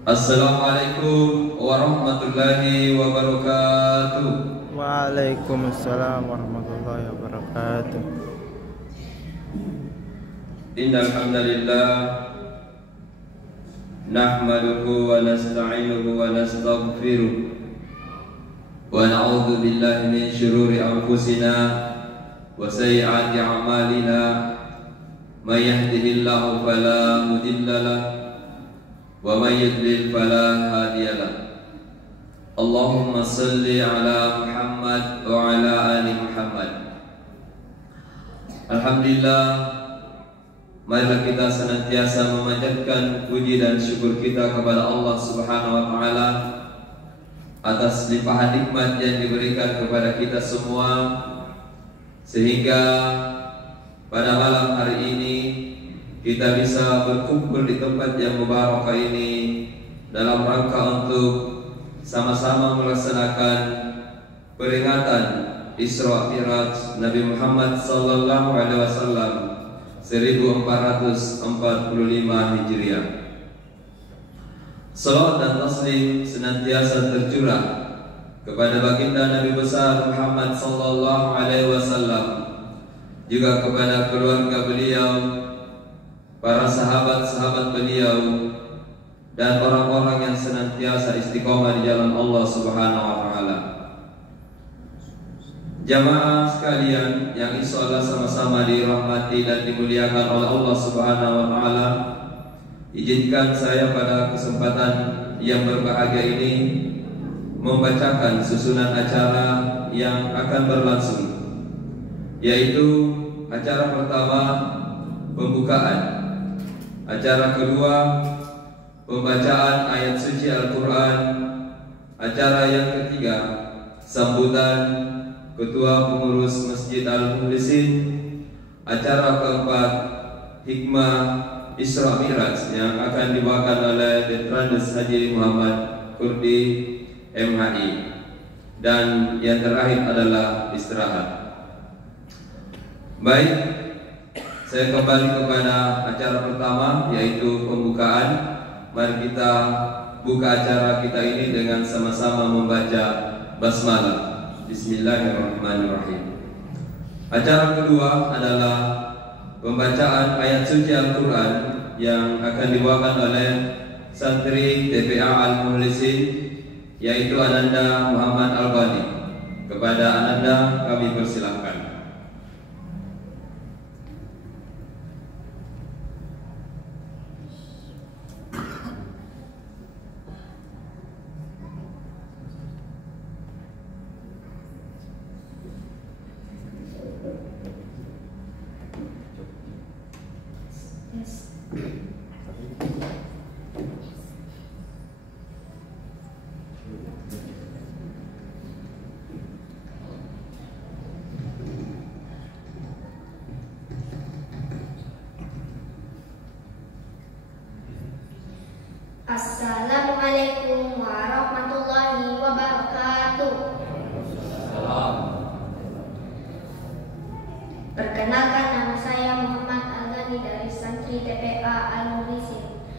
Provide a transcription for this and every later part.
Assalamualaikum warahmatullahi wabarakatuh. Waalaikumsalam warahmatullahi wabarakatuh. Innal hamdalillah nahmaduhu wa nasta'inuhu wa nastaghfiruh wa na'udzu billahi min shururi anfusina wa sayyiati a'malina. May yahdihillahu fala mudilla lahu wa may yudlil fala hadiya lahu. Allahumma salli ala Muhammad wa ala ali Muhammad. Alhamdulillah, marilah kita senantiasa memanjatkan puji dan syukur kita kepada Allah Subhanahu wa taala atas limpahan nikmat yang diberikan kepada kita semua, sehingga pada malam hari ini kita bisa berkumpul di tempat yang mubarakah ini dalam rangka untuk sama-sama melaksanakan peringatan Isra Mi'raj Nabi Muhammad sallallahu alaihi wasallam 1445 Hijriah. Salawat dan taslim senantiasa tercurah kepada baginda Nabi besar Muhammad sallallahu alaihi wasallam, juga kepada keluarga beliau, para sahabat-sahabat beliau, dan orang-orang yang senantiasa istiqomah di jalan Allah Subhanahu wa taala. Jamaah sekalian yang insyaallah sama-sama dirahmati dan dimuliakan oleh Allah Subhanahu wa taala, izinkan saya pada kesempatan yang berbahagia ini membacakan susunan acara yang akan berlangsung, yaitu acara pertama pembukaan, acara kedua pembacaan ayat suci Al-Quran, acara yang ketiga sambutan Ketua Pengurus Masjid Al-Mukhlisin, acara keempat hikmah Isra Mi'raj yang akan dibawakan oleh Detrandes Haji Muhammad Kurdi MHI, dan yang terakhir adalah istirahat. Baik, saya kembali kepada acara pertama, yaitu pembukaan. Mari kita buka acara kita ini dengan sama-sama membaca basmalah. Bismillahirrahmanirrahim. Acara kedua adalah pembacaan ayat suci Al-Quran yang akan dibawakan oleh santri TPA Al-Mukhlisin, yaitu Ananda Muhammad Al-Bani. Kepada Ananda kami persilahkan. Assalamualaikum warahmatullahi wabarakatuh. Perkenalkan, nama saya Muhammad Al-Ghani dari santri TPA Al-Mukhlisin.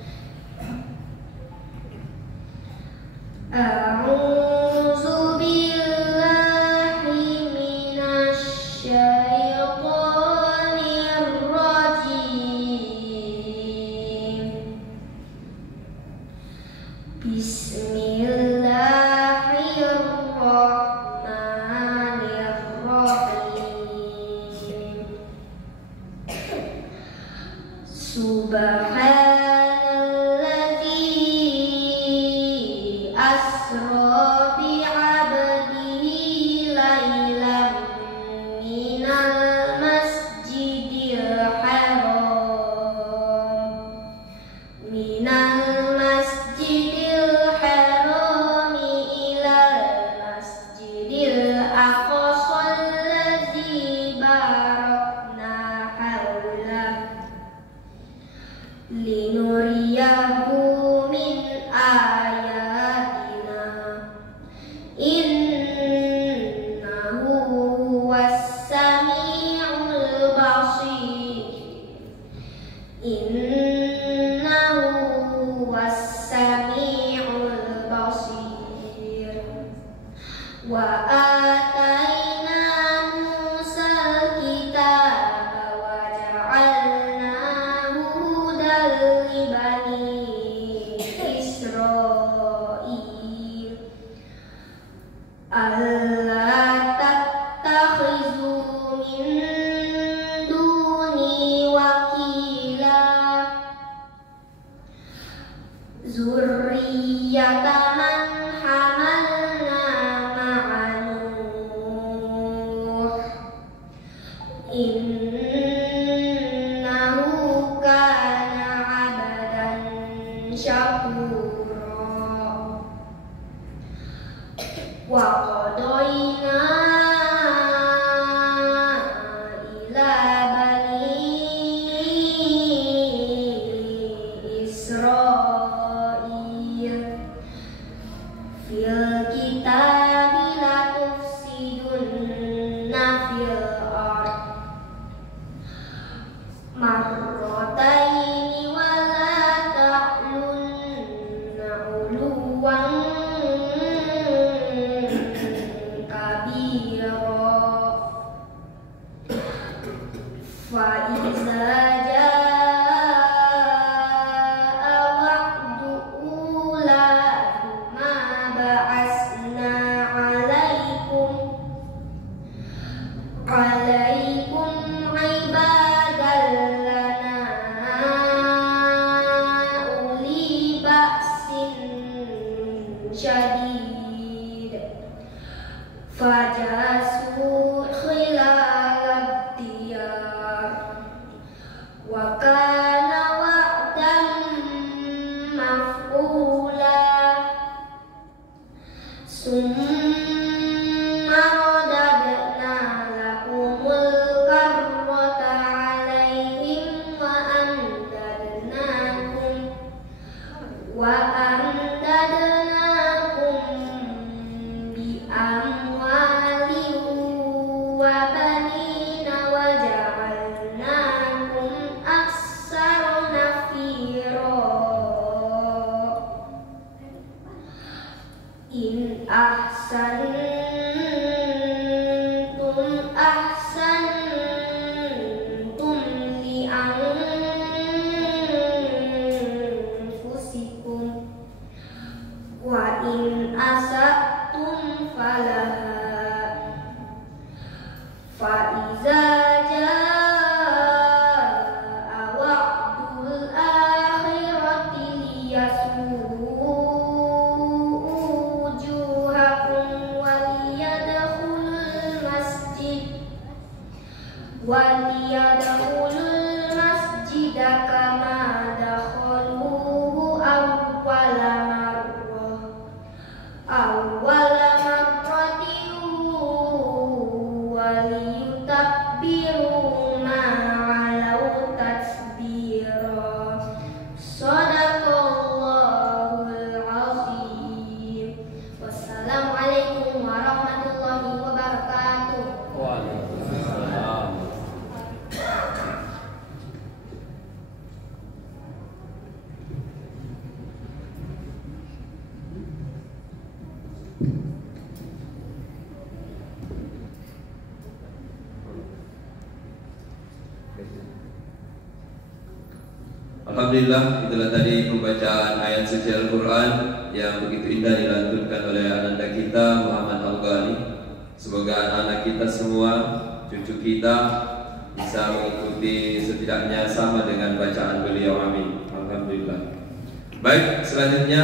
A'udzu billahi minasy syaithanir rajim. Bismillahirrahmanirrahim. Subhanalladzi asra bi'abdihi lailan minal masjidil haram minal masjidil haram Zurriyata man hamalna ma'a Nuh innahu kana 'abdan syakura wa qadayna ila bani Israil fil kitabi la tufsidunna fil ard marrataini wa la ta'lunna 'uluwan kabira fa iza jaa wa'du ulahuma ba'asna 'alaikum ibadan lana uli ba'sin syadid fajasu khilal diyar wa kana wa'dan maf'ula summa radadna lakumul karrata 'alaihim wa amdadnakum bi amwalin wa banina wa ja'alnakum aktsara nafira in ahsantum li anfusikum wa in asa'tum falaha fa iza jaa wa'dul akhirati liyasu'u wujuhakum waliyadkhulul masjida kama dakhaluhu awwala marratin waliyutabbiru ma 'alau tatbira. Shadaqallahul 'azim. Wassalamualaikum warahmatullahi wabarakatuh. Waalaikumsalam. Alhamdulillah, itulah tadi pembacaan ayat suci Al-Quran yang begitu indah dilantunkan oleh ananda kita Muhammad Al-Ghani. Semoga anak-anak kita semua, cucu kita bisa mengikuti setidaknya sama dengan bacaan beliau. Amin. Alhamdulillah. Baik, selanjutnya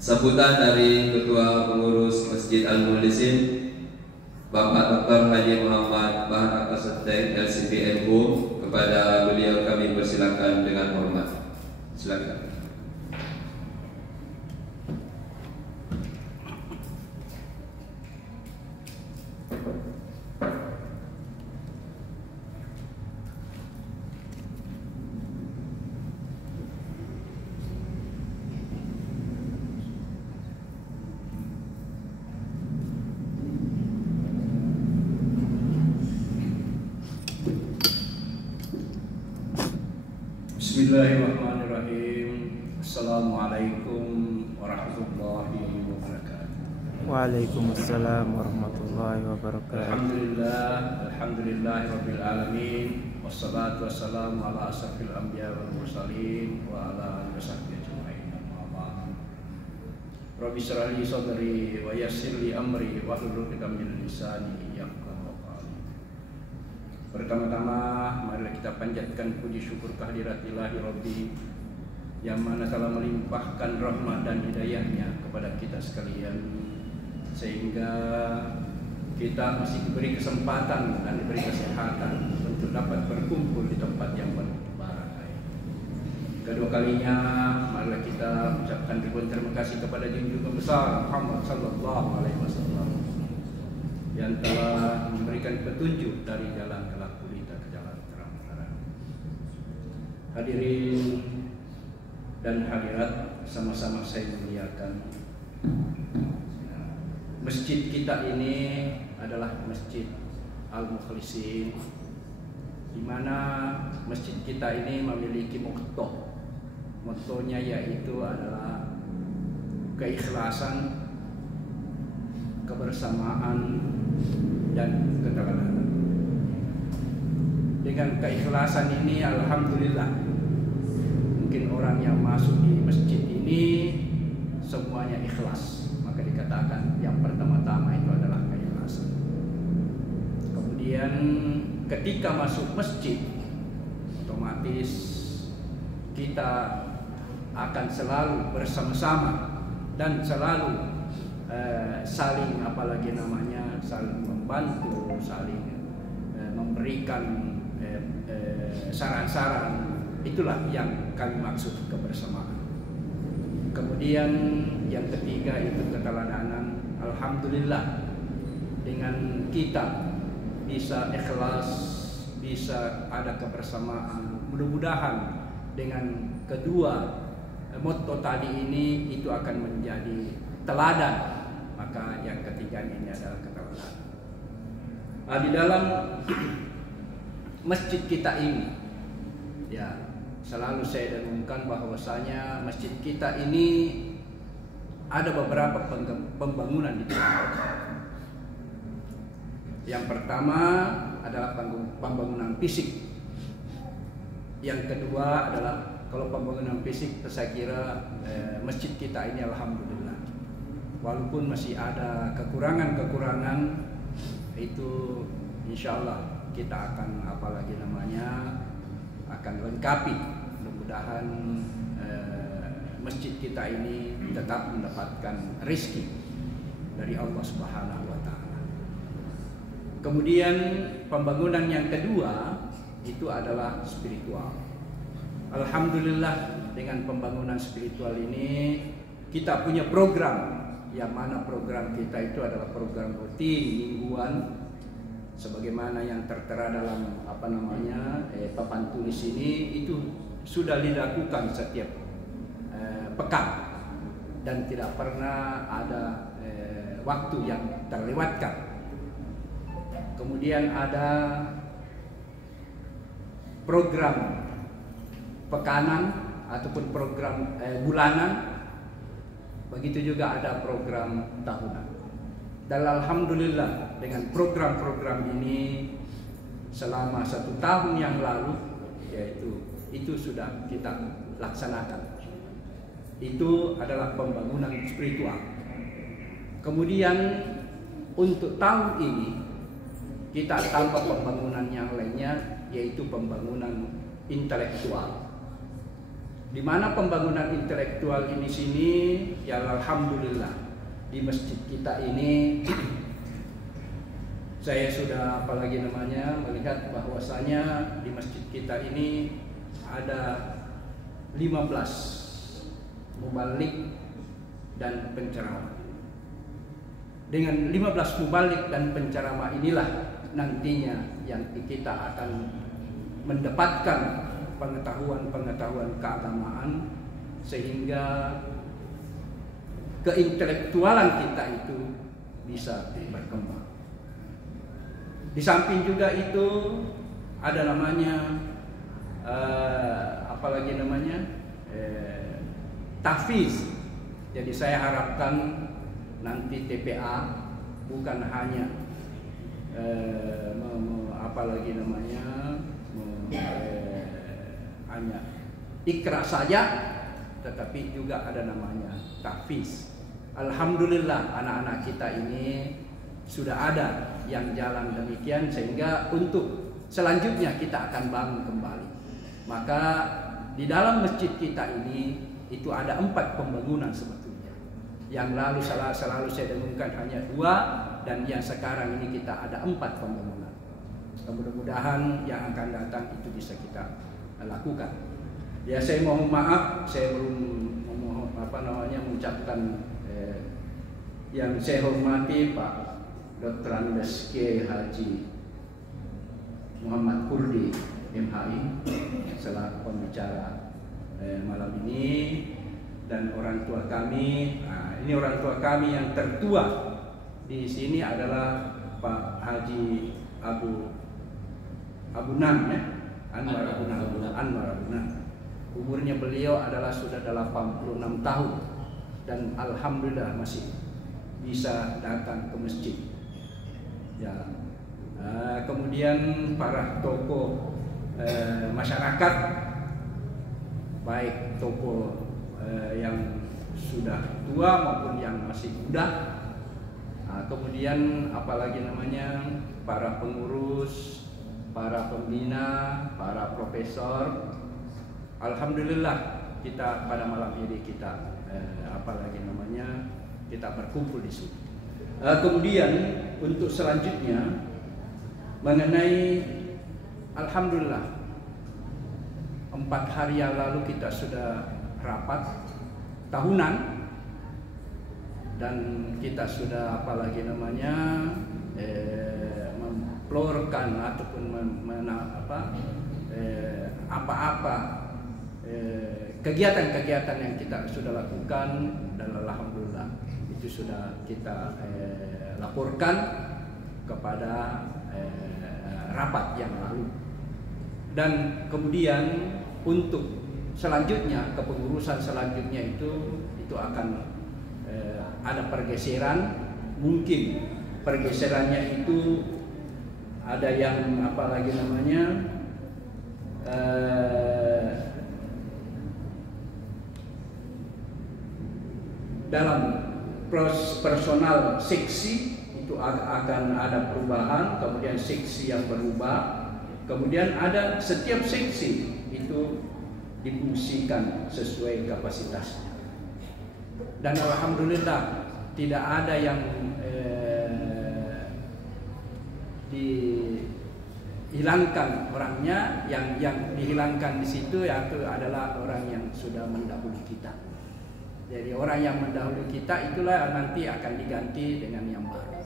sambutan dari Ketua Pengurus Masjid Al-Mukhlisin Bapak Dr. Haji Muhammad Bahar Akasatek LCPNU. Kepada beliau kami persilakan dengan hormat. Silakan. Bismillahirrahmanirrahim. Assalamualaikum warahmatullahi wabarakatuh. Waalaikumsalam warahmatullahi wabarakatuh. Alhamdulillah rabbil alamin. Wassalatu wassalamu ala asrafil anbiya wal mursalin wa ala alihi wasahbihi ajma'in. Amma ba'd. Rabbi shrah li sadri wa yassir li amri wahlul 'uqdatam min lisani yafqahu qawli. Pertama-tama marilah kita panjatkan puji syukur kehadirat Ilahi Rabbi yang mana telah melimpahkan rahmat dan hidayahnya kepada kita sekalian, sehingga kita masih diberi kesempatan dan diberi kesehatan untuk dapat berkumpul di tempat yang berbahagia. Kedua kalinya, marilah kita ucapkan ribuan terima kasih kepada junjungan besar Muhammad sallallahu alaihi wasallam yang telah memberikan petunjuk dari jalan gelap gulita ke jalan terang-terang. Hadirin dan hadirat, sama-sama saya muliakan. Masjid kita ini adalah Masjid Al-Mukhlisin, di mana masjid kita ini memiliki motto. Mottonya yaitu adalah keikhlasan, kebersamaan, dan keteladanan. Dengan keikhlasan ini, alhamdulillah, mungkin orang yang masuk di masjid ini semuanya ikhlas. Maka dikatakan yang pertama-tama itu adalah keikhlasan. Kemudian ketika masuk masjid, otomatis kita akan selalu bersama-sama dan selalu saling saling membantu, saling memberikan saran-saran. Itulah yang kami maksud kebersamaan. Kemudian yang ketiga itu keteladanan. Alhamdulillah, dengan kita bisa ikhlas, bisa ada kebersamaan. Mudah-mudahan dengan kedua motto tadi ini itu akan menjadi teladan. Maka yang ketiga ini adalah keteladanan. Di dalam masjid kita ini, ya, selalu saya dengungkan bahwasanya masjid kita ini ada beberapa pembangunan di dalam. Yang pertama adalah pembangunan fisik. Yang kedua adalah, kalau pembangunan fisik, saya kira masjid kita ini alhamdulillah, walaupun masih ada kekurangan-kekurangan, itu insya Allah kita akan akan lengkapi. Mudah-mudahan masjid kita ini tetap mendapatkan rezeki dari Allah Subhanahu wa Ta'ala. Kemudian pembangunan yang kedua itu adalah spiritual. Alhamdulillah, dengan pembangunan spiritual ini kita punya program, yang mana program kita itu adalah program rutin mingguan, sebagaimana yang tertera dalam papan tulis ini. Itu sudah dilakukan setiap pekan dan tidak pernah ada waktu yang terlewatkan. Kemudian ada program pekanan ataupun program bulanan. Begitu juga ada program tahunan. Dan alhamdulillah, dengan program-program ini selama 1 tahun yang lalu, yaitu itu sudah kita laksanakan. Itu adalah pembangunan spiritual. Kemudian untuk tahun ini kita tambah pembangunan yang lainnya, yaitu pembangunan intelektual. Di mana pembangunan intelektual ini sini, ya alhamdulillah, di masjid kita ini saya sudah melihat bahwasanya di masjid kita ini ada 15 mubalik dan penceramah. Dengan 15 mubalik dan penceramah inilah nantinya yang kita akan mendapatkan pengetahuan keagamaan, sehingga keintelektualan kita itu bisa berkembang. Di samping juga itu ada tahfiz. Jadi saya harapkan nanti TPA bukan hanya hanya ikra saja, tetapi juga ada namanya tahfiz. Alhamdulillah, anak-anak kita ini sudah ada yang jalan demikian, sehingga untuk selanjutnya kita akan bangun kembali. Maka di dalam masjid kita ini itu ada 4 pembangunan sebetulnya. Yang lalu selalu saya dengungkan hanya 2, dan yang sekarang ini kita ada 4 pembangunan. Mudah-mudahan yang akan datang itu bisa kita lakukan. Ya, saya mohon maaf, saya belum mengucapkan yang saya hormati Pak Dr. Andes Kiai Haji Muhammad Kurdi MHI selaku pembicara malam ini, dan orang tua kami. Ini orang tua kami yang tertua di sini adalah Pak Haji Abu Nam, ya, Anwar Abu Nam. Umurnya beliau adalah sudah 86 tahun dan alhamdulillah masih bisa datang ke masjid. Ya. Kemudian para tokoh masyarakat, baik tokoh yang sudah tua maupun yang masih muda. Kemudian apalagi namanya para pengurus, para pembina, para profesor. Alhamdulillah kita pada malam ini kita kita berkumpul di sini. Kemudian untuk selanjutnya mengenai alhamdulillah 4 hari yang lalu kita sudah rapat tahunan, dan kita sudah memplorkan ataupun kegiatan-kegiatan yang kita sudah lakukan, dan alhamdulillah itu sudah kita laporkan kepada rapat yang lalu. Dan kemudian untuk selanjutnya, kepengurusan selanjutnya itu akan ada pergeseran. Mungkin pergeserannya itu ada yang dalam personal seksi itu akan ada perubahan, kemudian seksi yang berubah, kemudian ada setiap seksi itu difungsikan sesuai kapasitasnya. Dan alhamdulillah tidak ada yang dihilangkan orangnya. Yang dihilangkan di situ yaitu adalah orang yang sudah mendahului kita. Jadi orang yang mendahului kita itulah nanti akan diganti dengan yang baru.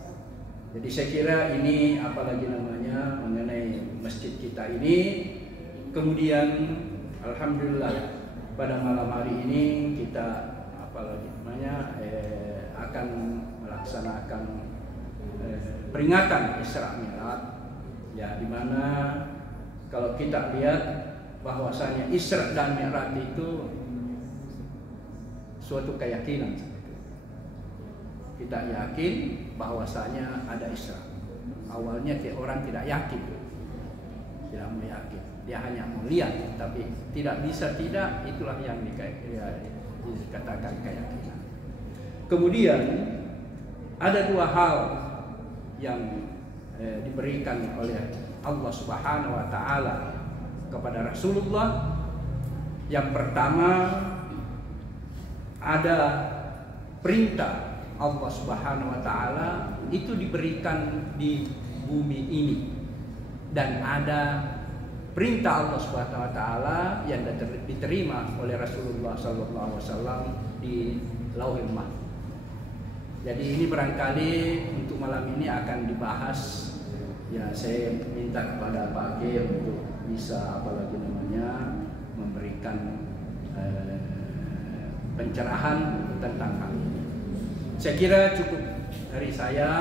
Jadi saya kira ini mengenai masjid kita ini. Kemudian alhamdulillah pada malam hari ini kita akan melaksanakan peringatan Isra Mi'raj, ya, di mana kalau kita lihat bahwasanya Isra dan Mi'raj itu suatu keyakinan. Kita yakin bahwasanya ada Isra. Awalnya orang tidak yakin, tidak mau yakin, dia hanya mau lihat, tapi tidak bisa tidak. Itulah yang dikatakan keyakinan. Kemudian ada 2 hal yang diberikan oleh Allah Subhanahu wa taala kepada Rasulullah. Yang pertama, ada perintah Allah Subhanahu wa taala itu diberikan di bumi ini, dan ada perintah Allah Subhanahu wa taala yang diterima oleh Rasulullah sallallahu alaihi wasallam di Lauhul Mahfuz. Jadi ini barangkali untuk malam ini akan dibahas. Ya, saya minta kepada Pak Kiai untuk bisa memberikan pencerahan tentang hal ini. Saya kira cukup dari saya.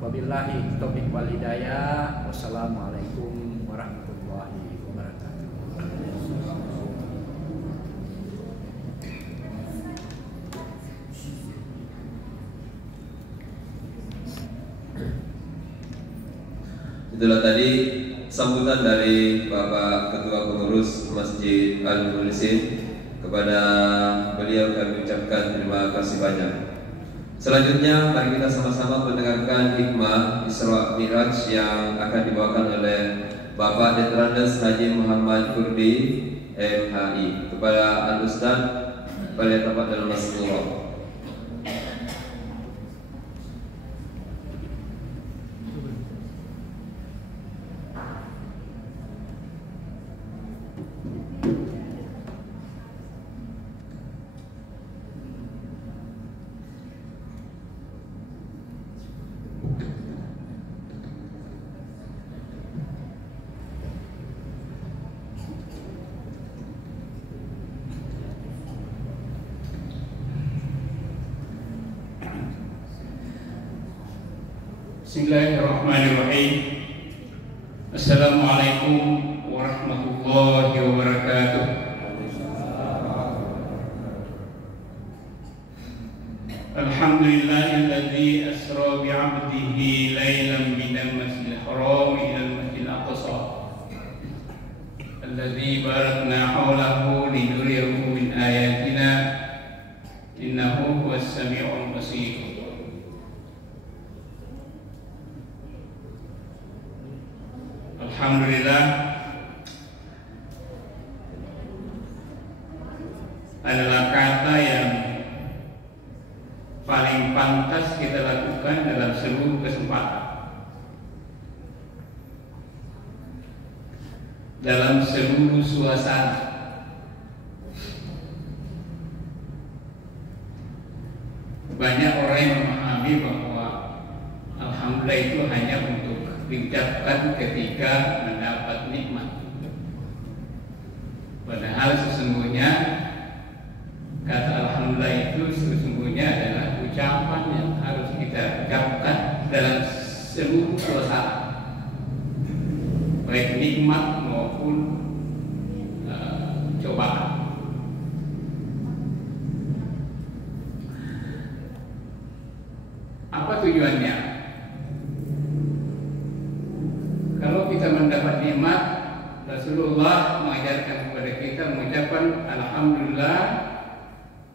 Wabillahi taufiq wal hidayah. Wassalamualaikum warahmatullahi wabarakatuh. Itulah tadi sambutan dari Bapak Ketua Pengurus Masjid Al-Mukhlisin. Kepada beliau kami ucapkan terima kasih banyak. Selanjutnya mari kita sama-sama mendengarkan hikmah Isra Mi'raj yang akan dibawakan oleh Bapak Dr. Andes Haji Muhammad Kurdi MHI. Kepada Al-Ustaz falyatafaddal mashkura. Bismillahirrahmanirrahim. Assalamualaikum warahmatullahi wabarakatuh. Alhamdulillahilladzi asra bi'abdihi lailan minal masjidil haram ilal masjidil aqsa alladzi barakna hawlahu linuriyahu min ayatina innahu huwas sami'ul basir. Alhamdulillah adalah kata yang paling pantas kita lakukan dalam seluruh kesempatan, dalam seluruh suasana. Banyak orang yang memahami bahwa alhamdulillah itu hanya untuk diucapkan ketika mendapat nikmat. Padahal sesungguhnya kata alhamdulillah itu sesungguhnya adalah ucapan yang harus kita ucapkan dalam seluruh suasana, baik nikmat maupun cobaan. Apa tujuannya? Kalau kita mendapat nikmat, Rasulullah mengajarkan kepada kita mengucapkan alhamdulillah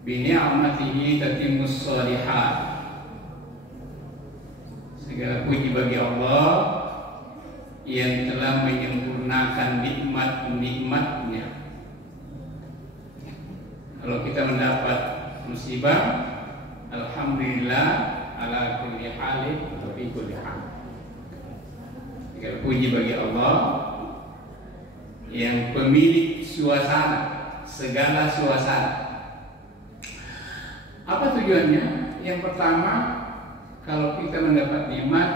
bi ni'matihi tatimmus shalihat. Segala puji bagi Allah yang telah menyempurnakan nikmat-nikmatnya. Kalau kita mendapat musibah, alhamdulillah ala kulli halin wa fi kulli hal. Segala puji bagi Allah yang pemilik suasana, segala suasana. Apa tujuannya? Yang pertama, kalau kita mendapat nikmat,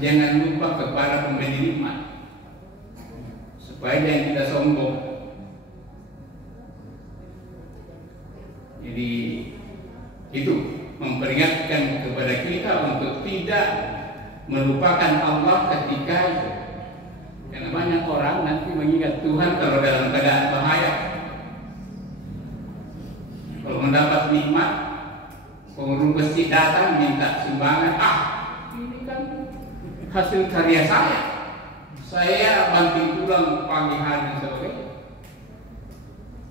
jangan lupa kepada pemberi nikmat, supaya jangan kita sombong. Jadi itu memperingatkan kepada kita untuk tidak melupakan Allah ketika itu. Karena banyak orang nanti mengingat Tuhan kalau dalam keadaan bahaya. Kalau mendapat nikmat, pengurus masjid datang minta sumbangan. Ini kan hasil karya saya banting tulang pagi hari sore.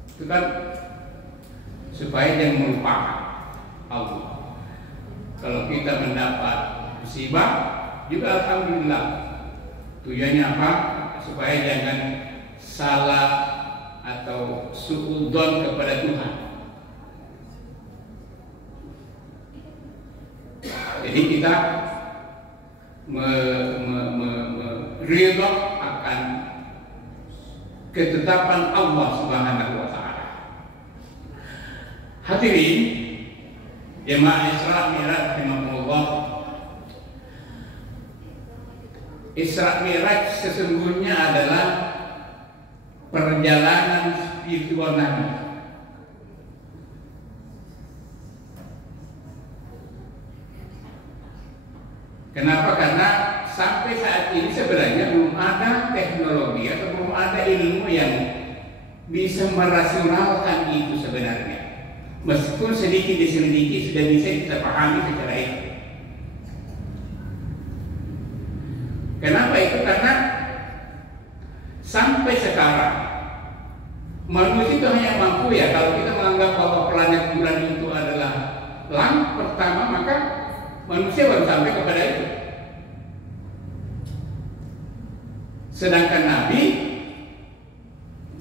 Itu kan supaya jangan melupakan Allah. Kalau kita mendapat musibah juga alhamdulillah. Tujuannya apa? Supaya jangan salah atau suudzon kepada Tuhan. Jadi kita ridha akan ketetapan Allah Subhanahu wa taala. Hadirin jemaah Isra Mi'raj rahimakumullah. Isra Mi'raj sesungguhnya adalah perjalanan spiritual Nabi. Kenapa? Karena sampai saat ini sebenarnya belum ada teknologi atau belum ada ilmu yang bisa merasionalkan itu sebenarnya. Meskipun sedikit demi sedikit sudah bisa kita pahami secara itu. Kenapa itu? Karena sampai sekarang manusia itu hanya mampu ya, kalau kita menganggap bahwa planet bulan itu adalah langit pertama, maka manusia baru sampai kepada itu. Sedangkan Nabi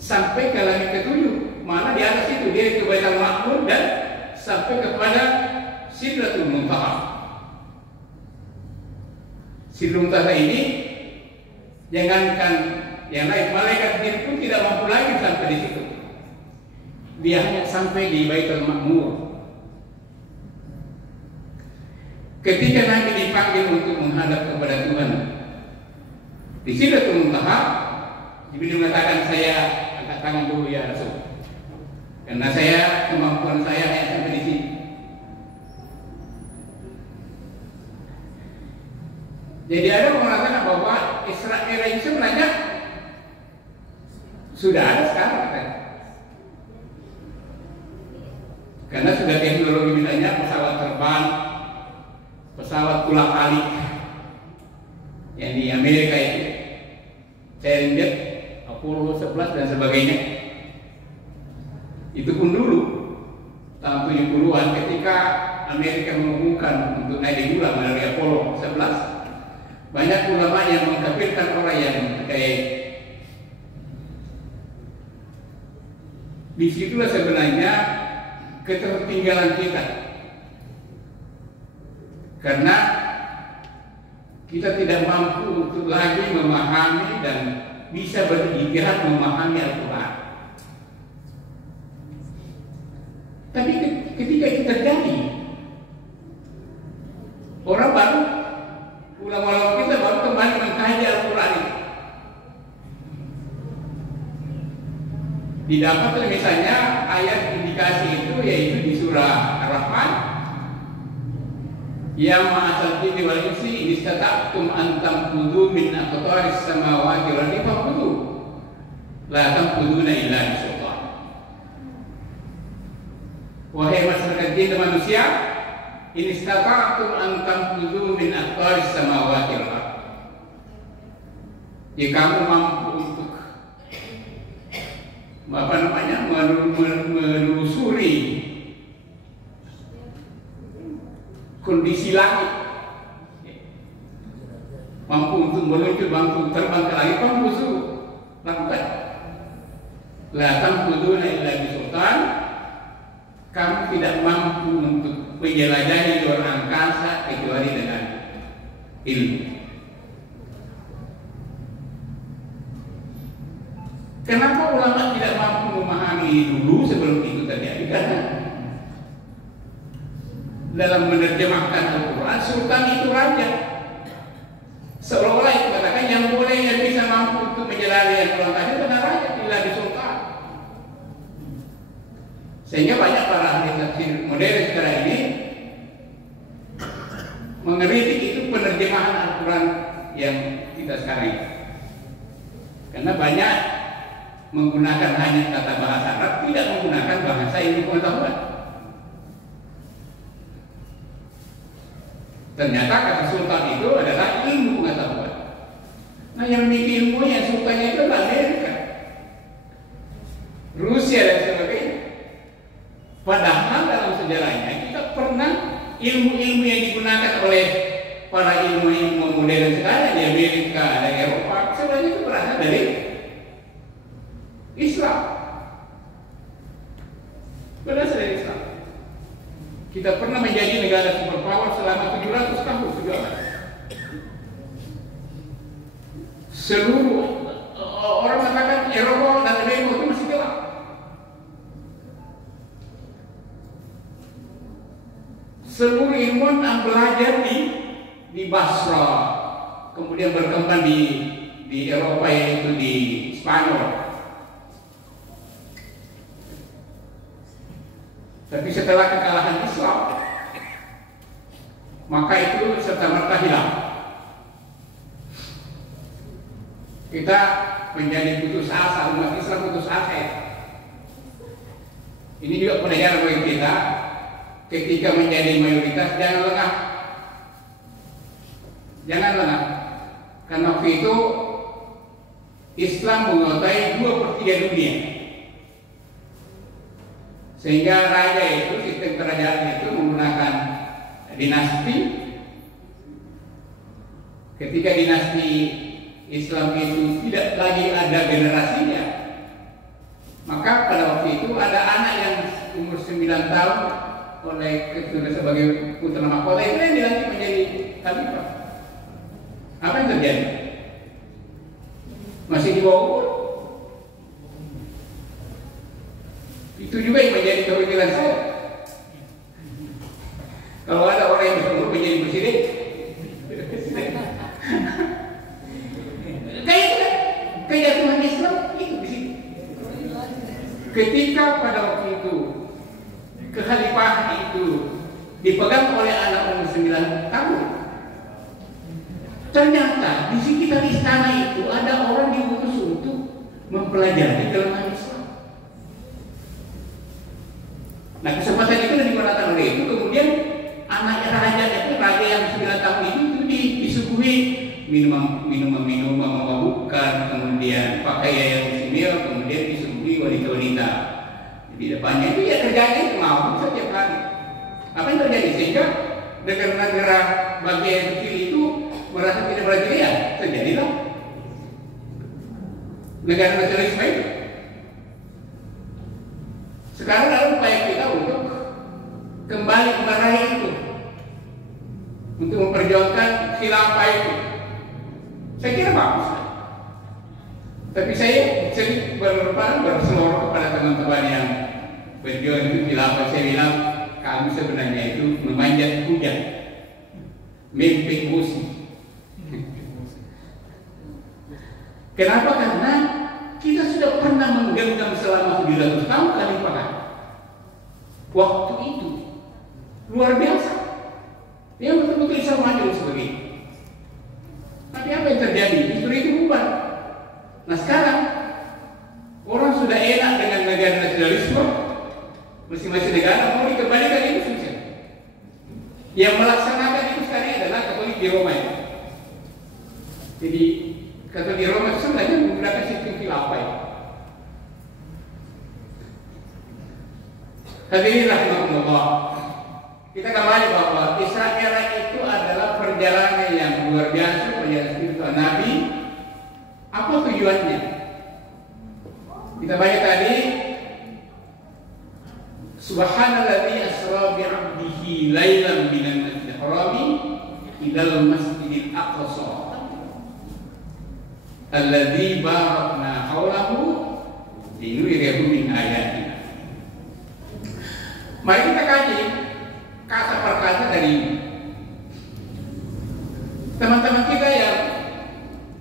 sampai ke langit ketujuh, malah di atas itu dia ke Baitul Ma'mur dan sampai kepada Sidratul Muntaha. Sidratul Muntaha ini jangankan yang lain, malaikat jin pun tidak mampu lagi sampai di situ. Dia hanya sampai di Baitul Ma'mur. Ketika Nabi dipanggil untuk menghadap kepada Tuhan di Sidratul Muntaha, Jibril mengatakan, saya angkat tangan dulu ya Rasul, karena kemampuan saya hanya sampai di sini. Jadi ada yang mengatakan bahwa Isra Mi'raj itu sebenarnya sudah ada sekarang, katanya. Karena sudah teknologi, misalnya pesawat terbang, pesawat pulang-alik yang di Amerika itu, Challenger, Apollo 11 dan sebagainya. Itu pun dulu tahun 70-an ketika Amerika mengumumkan untuk naik di bulan melalui Apollo 11, banyak ulama yang mengkafirkan orang yang percaya. Disitulah sebenarnya ketertinggalan kita, karena kita tidak mampu untuk lagi memahami dan bisa berijtihad memahami Al-Quran. Tapi ketika itu terjadi, orang baru, ulama-ulama kita baru kembali mengkaji Al-Quran ini. Didapatlah misalnya ayat indikasi itu, yaitu di surah Ar-Rahman, ya ma'asal jinni wal insi in istata'tum an tanfudhu min aqtaris samawati wal ardi fanfudhu la tanfudhuna illa bisultan. Wahai masyarakat jin dan manusia, in istata'tum an tanfudhu min aqtaris samawati wal ardi, jika kamu mampu untuk menelusuri kondisi langit, mampu untuk meluncur, mampu terbang ke langit, kamu musuh lakukan. La tanfuduna illa bisultan, kamu tidak mampu untuk menjelajahi luar angkasa kecuali dengan ilmu. Kenapa ulama tidak mampu memahami dulu sebelum itu terjadi? Karena dalam menerjemahkan Al-Quran, sultan itu raja. Seolah-olah itu katakan yang boleh, yang bisa mampu untuk menjalani Al-Quran tadi adalah raja, tidak di sultan. Sehingga banyak para ahli tafsir modern sekarang ini mengkritik itu penerjemahan Al-Quran yang kita sekarang ini. Karena banyak menggunakan hanya kata bahasa Arab, tidak menggunakan bahasa ilmu pengetahuan. Ternyata kata sultan itu adalah ilmu pengetahuan. Nah, yang memiliki ilmu yang sultannya itu adalah Amerika, Rusia dan sebagainya. Padahal dalam sejarahnya kita pernah ilmu-ilmu yang digunakan oleh para ilmu-ilmu modern sekarang di Amerika dan Eropa sebenarnya itu berasal dari Islam. Berasal dari Islam. Kita pernah menjadi negara superpower selama 700 tahun juga. Seluruh orang mengatakan Eropa dan Amerika itu masih gelap. Seluruh ilmuwan yang belajar di Basra, kemudian berkembang di Eropa, yaitu di Spanyol. Tapi setelah kekalahan Islam, maka itu serta-merta hilang. Kita menjadi putus asa, umat Islam putus asa. Ini juga pelajaran bagi kita. Ketika menjadi mayoritas, jangan lengah. Jangan lengah. Karena waktu itu Islam menguasai 2/3 dunia. Sehingga raja itu, sistem kerajaan itu menggunakan dinasti. Ketika dinasti Islam itu tidak lagi ada generasinya, tahun oleh ketua sebagai putra mahkota itu yang dilantik menjadi khalifah. Apa yang terjadi? Masih di bawah umur. Itu juga yang menjadi kepikiran saya. Kalau ada orang yang berumur menjadi presiden, kayak Tuhan Islam itu di sini. Ketika pada waktu itu kekhalifahan itu dipegang oleh anak umur 9 tahun, ternyata di sekitar istana itu ada orang diutus untuk mempelajari kelemahan Islam. Nah, kesempatan itu digunakan oleh itu, kemudian anaknya raja yang 9 tahun itu disuguhi minuman memabukkan, kemudian pakaian yang istimewa, kemudian disuguhi wanita-wanita di depannya. Itu ya kerjanya itu mau setiap hari. Apa yang terjadi sehingga negara-negara bagian kecil itu merasa tidak berdaya, terjadilah negara nasionalisme itu. Sekarang ada upaya kita untuk kembali meraih itu, untuk memperjuangkan khilafah itu. Saya kira bagus. Tapi saya sering berseloroh kepada teman-teman yang berjuang itu khilafah. Saya bilang kami sebenarnya itu memanjat hujan, mimpi musim. Kenapa? Karena kita sudah pernah menggenggam selama 700 tahun khalifah. Waktu itu luar biasa. Dia betul-betul bisa maju sebagai. Tapi apa yang terjadi? Justru itu bubar. Nah sekarang orang sudah enak dengan negara nasionalisme, masing-masing negara mau dikembalikan itu susah. Yang melaksanakan itu sekarang adalah Katolik di Roma itu. Jadi Katolik di Roma itu sebenarnya menggunakan sistem khilafah itu. Hadirin rahimakumullah. Kita kembali bahwa Isra Mi'raj itu adalah perjalanan yang luar biasa, perjalanan spiritual Nabi. Apa tujuannya? Kita baca tadi, Subhanalladzi asra bi 'abdihi lailan minal masjidil harami ilal masjidil aqsa alladzi barakna haulahu linuriyahu min ayatina. Mari kita kaji kata per kata dari ini. Teman-teman kita yang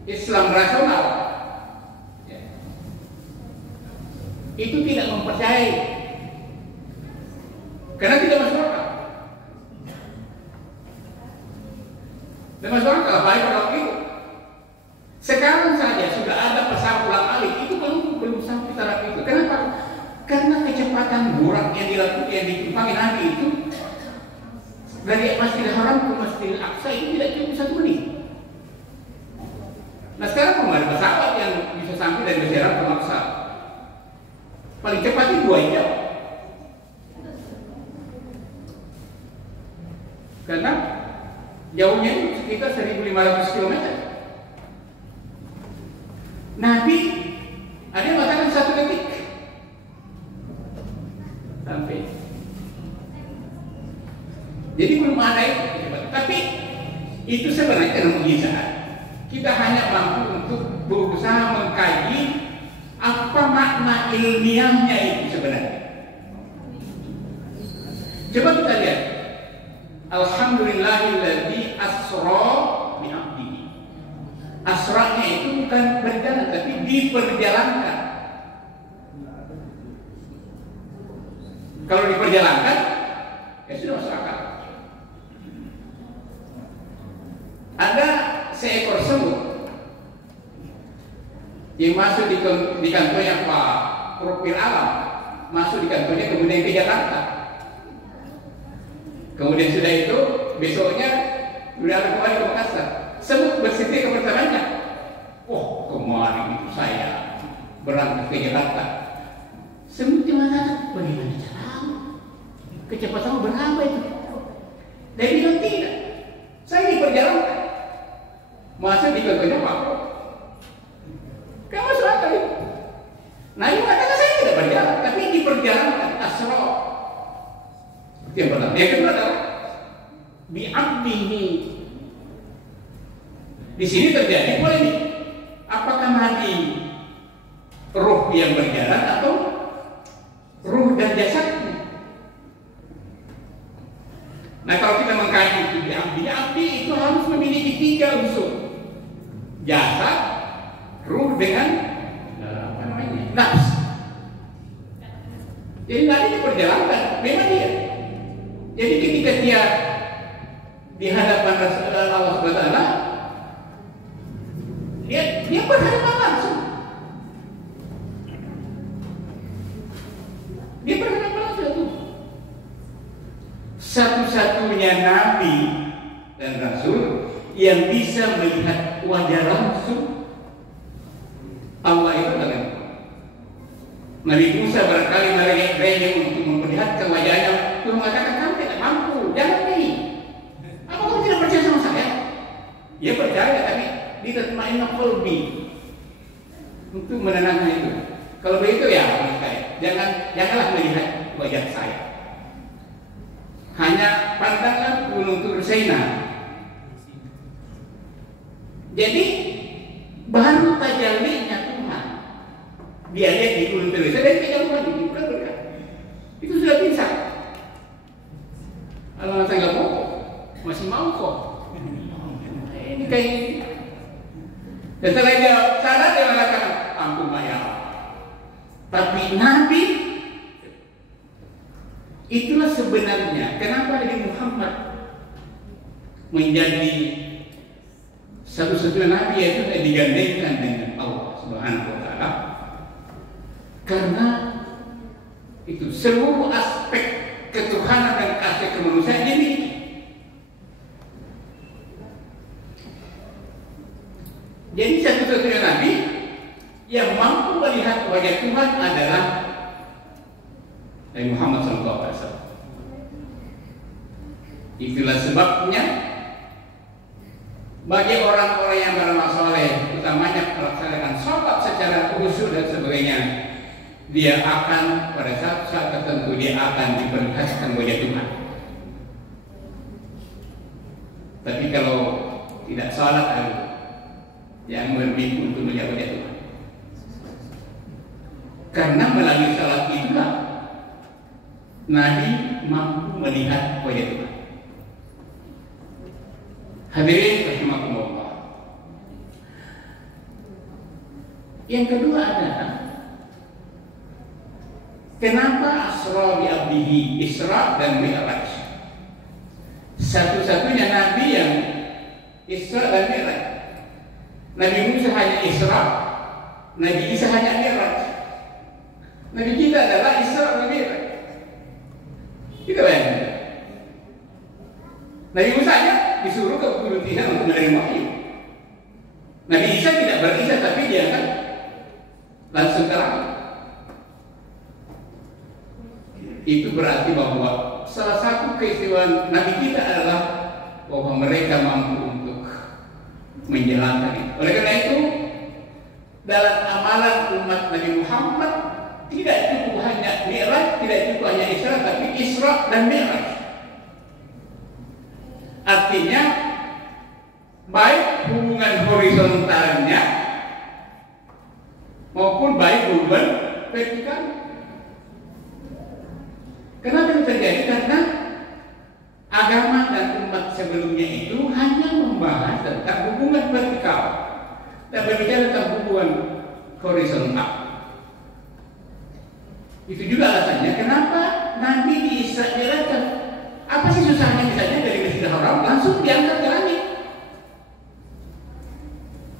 Islam rasional ya, itu tidak mempercayai karena tidak masuk akal. Tidak masuk akal, baik kalau itu. Sekarang saja sudah ada pesawat ulang-alik itu belum sampai taraf itu. Kenapa? Karena kecepatan burak yang dilakukan yang ditumpangi Nabi itu dari Masjidil Haram ke Masjidil Aqsa itu tidak cukup 1 menit. Nah sekarang kalau ada pesawat yang bisa sampai dari Masjidil Haram ke Aqsa, paling cepat itu 2 jam. Karena jauhnya itu sekitar 1.500 km. Nabi ada yang mengatakan 1 detik sampai. Jadi belum ada itu, tapi itu sebenarnya mukjizat. Kita hanya mampu untuk berusaha mengkaji apa makna ilmiahnya itu sebenarnya. Coba kita lihat. Alhamdulillahilladzi asra bi 'abdihi. Asra'nya itu bukan berjalan, tapi diperjalankan. Kalau diperjalankan, ya sudah masuk akal. Ada seekor semut yang masuk di kantornya Pak Profil Alam, masuk di kantornya kemudian ke Jakarta. Kemudian sudah itu besoknya sudah kembali ke Makassar. Semut bersedia ke pertamanya. Oh kemarin itu saya berangkat ke Jakarta. Semut gimana? Bagaimana cara? Kecepatan berapa itu? Dia bilang tidak. Saya diperjalankan. Masa di kantornya Pak? Kamu surat kali. Nah ini makanya saya tidak berjalan, tapi diperjalankan asro Yang pertama. Yang kedua adalah bi'abdihi. Di sini terjadi polemik. Apakah Nabi ruh yang berjalan atau ruh dan jasadnya? Nah, kalau kita mengkaji itu abdi itu harus memiliki 3 unsur: jasad, ruh dengan nafs. Jadi Nabi diperjalankan, memang dia. Jadi ketika dia di hadapan Allah Subhanahu wa taala, dia berhadapan langsung. Dia berhadapan langsung itu. Satu-satunya nabi dan rasul yang bisa melihat wajah langsung Allah itu adalah Nabi Musa. Barangkali mereka untuk memperlihatkan wajahnya, Tuhan mengatakan kamu tidak mampu, jangan ini. Apa kamu tidak percaya sama saya? Dia percaya, tapi ditatma'inna qalbi, untuk menenangkan itu. Kalau begitu ya, janganlah melihat wajah saya. Hanya pandanglah gunung Tur Sina. Jadi baru tajallinya Tuhan. Dia lihat di gunung Tur Sina dari kejauhan itu berdekat. Itu sudah bisa. Kalau saya nggak mau, masih mau kok. Ini kayak ini. Dan setelah dia sadar, dia mengatakan ampun ya. Tapi Nabi itulah sebenarnya kenapa Nabi Muhammad menjadi satu-satunya Nabi yaitu digandengkan dengan Allah Subhanahu wa taala. Karena itu seluruh aspek ketuhanan dan aspek kemanusiaan ini. Jadi satu-satunya Nabi yang mampu melihat wajah Tuhan adalah Nabi Muhammad SAW. Itulah sebabnya bagi orang-orang yang beramal soleh, utamanya melaksanakan sholat secara khusyuk dan sebagainya, dia akan pada saat tertentu dia akan diperlihatkan wajah Tuhan. Tapi kalau tidak sholat, yang bermimpi untuk melihat wajah Tuhan. Karena melalui salat itulah Nabi mampu melihat wajah Tuhan. Hadirin rahimakumullah. Yang kedua adalah kenapa Asra bi abdihi, Isra dan Mi'raj? Satu-satunya Nabi yang Isra dan Mi'raj. Nabi Musa hanya Isra, Nabi Isa hanya Mi'raj. Nabi kita adalah Isra dan Mi'raj. Kita bayangkan. Nabi Musa hanya disuruh ke Gunung Sinai untuk menerima wahyu. Nabi Isa tidak berisah, tapi dia kan langsung ke langit. Itu berarti bahwa salah satu keistimewaan Nabi kita adalah bahwa mereka mampu untuk menjalankan itu. Oleh karena itu, dalam amalan umat Nabi Muhammad tidak cukup hanya Mi'raj, tidak cukup hanya Isra, tapi Isra dan Mi'raj. Artinya baik hubungan horizontalnya maupun baik hubungan vertikal. Kenapa itu terjadi? Karena agama dan umat sebelumnya itu hanya membahas tentang hubungan vertikal dan berbicara tentang hubungan horizontal. Itu juga alasannya kenapa Nabi di Isra Mi'raj. Apa sih susahnya misalnya dari Masjidil Haram langsung diangkat ke langit?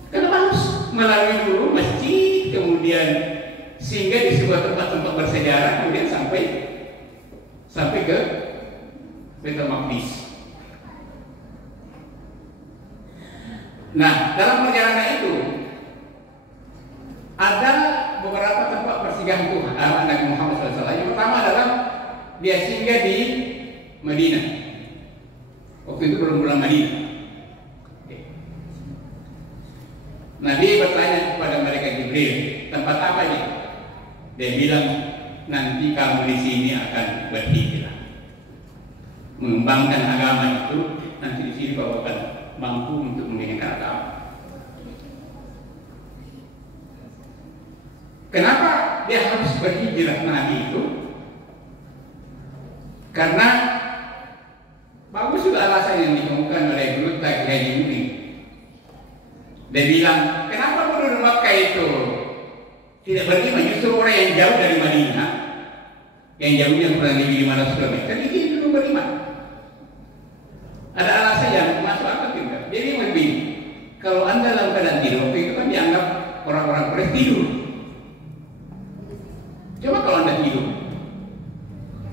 Kenapa harus melalui dulu masjid, kemudian sehingga di sebuah tempat-tempat bersejarah, kemudian sampai ke Baitul Maqdis. Nah, dalam perjalanan itu ada beberapa tempat persinggahan Tuhan Nabi Muhammad SAW. Yang pertama adalah dia singgah di Madinah. Waktu itu belum pulang Madinah. Nabi bertanya kepada mereka Jibril, tempat apa ini? Dia bilang, nanti kamu di sini akan berhijrah. mengembangkan agama itu, nanti di sini bahwa akan mampu untuk meningkatkan agama. Kenapa dia harus berhijrah Nabi itu? Karena bagus juga alasan yang dikemukakan oleh Ibnu Taimiyah. Dia bilang, kenapa penduduk Makkah itu tidak beriman? Justru orang yang jauh dari Madinah, yang jauhnya kurang lebih 500 km, itu dulu beriman. Ada alasan yang masuk akal juga. Jadi lebih, kalau Anda dalam keadaan tidur, itu kan dianggap orang-orang Quraisy tidur. Coba kalau Anda tidur,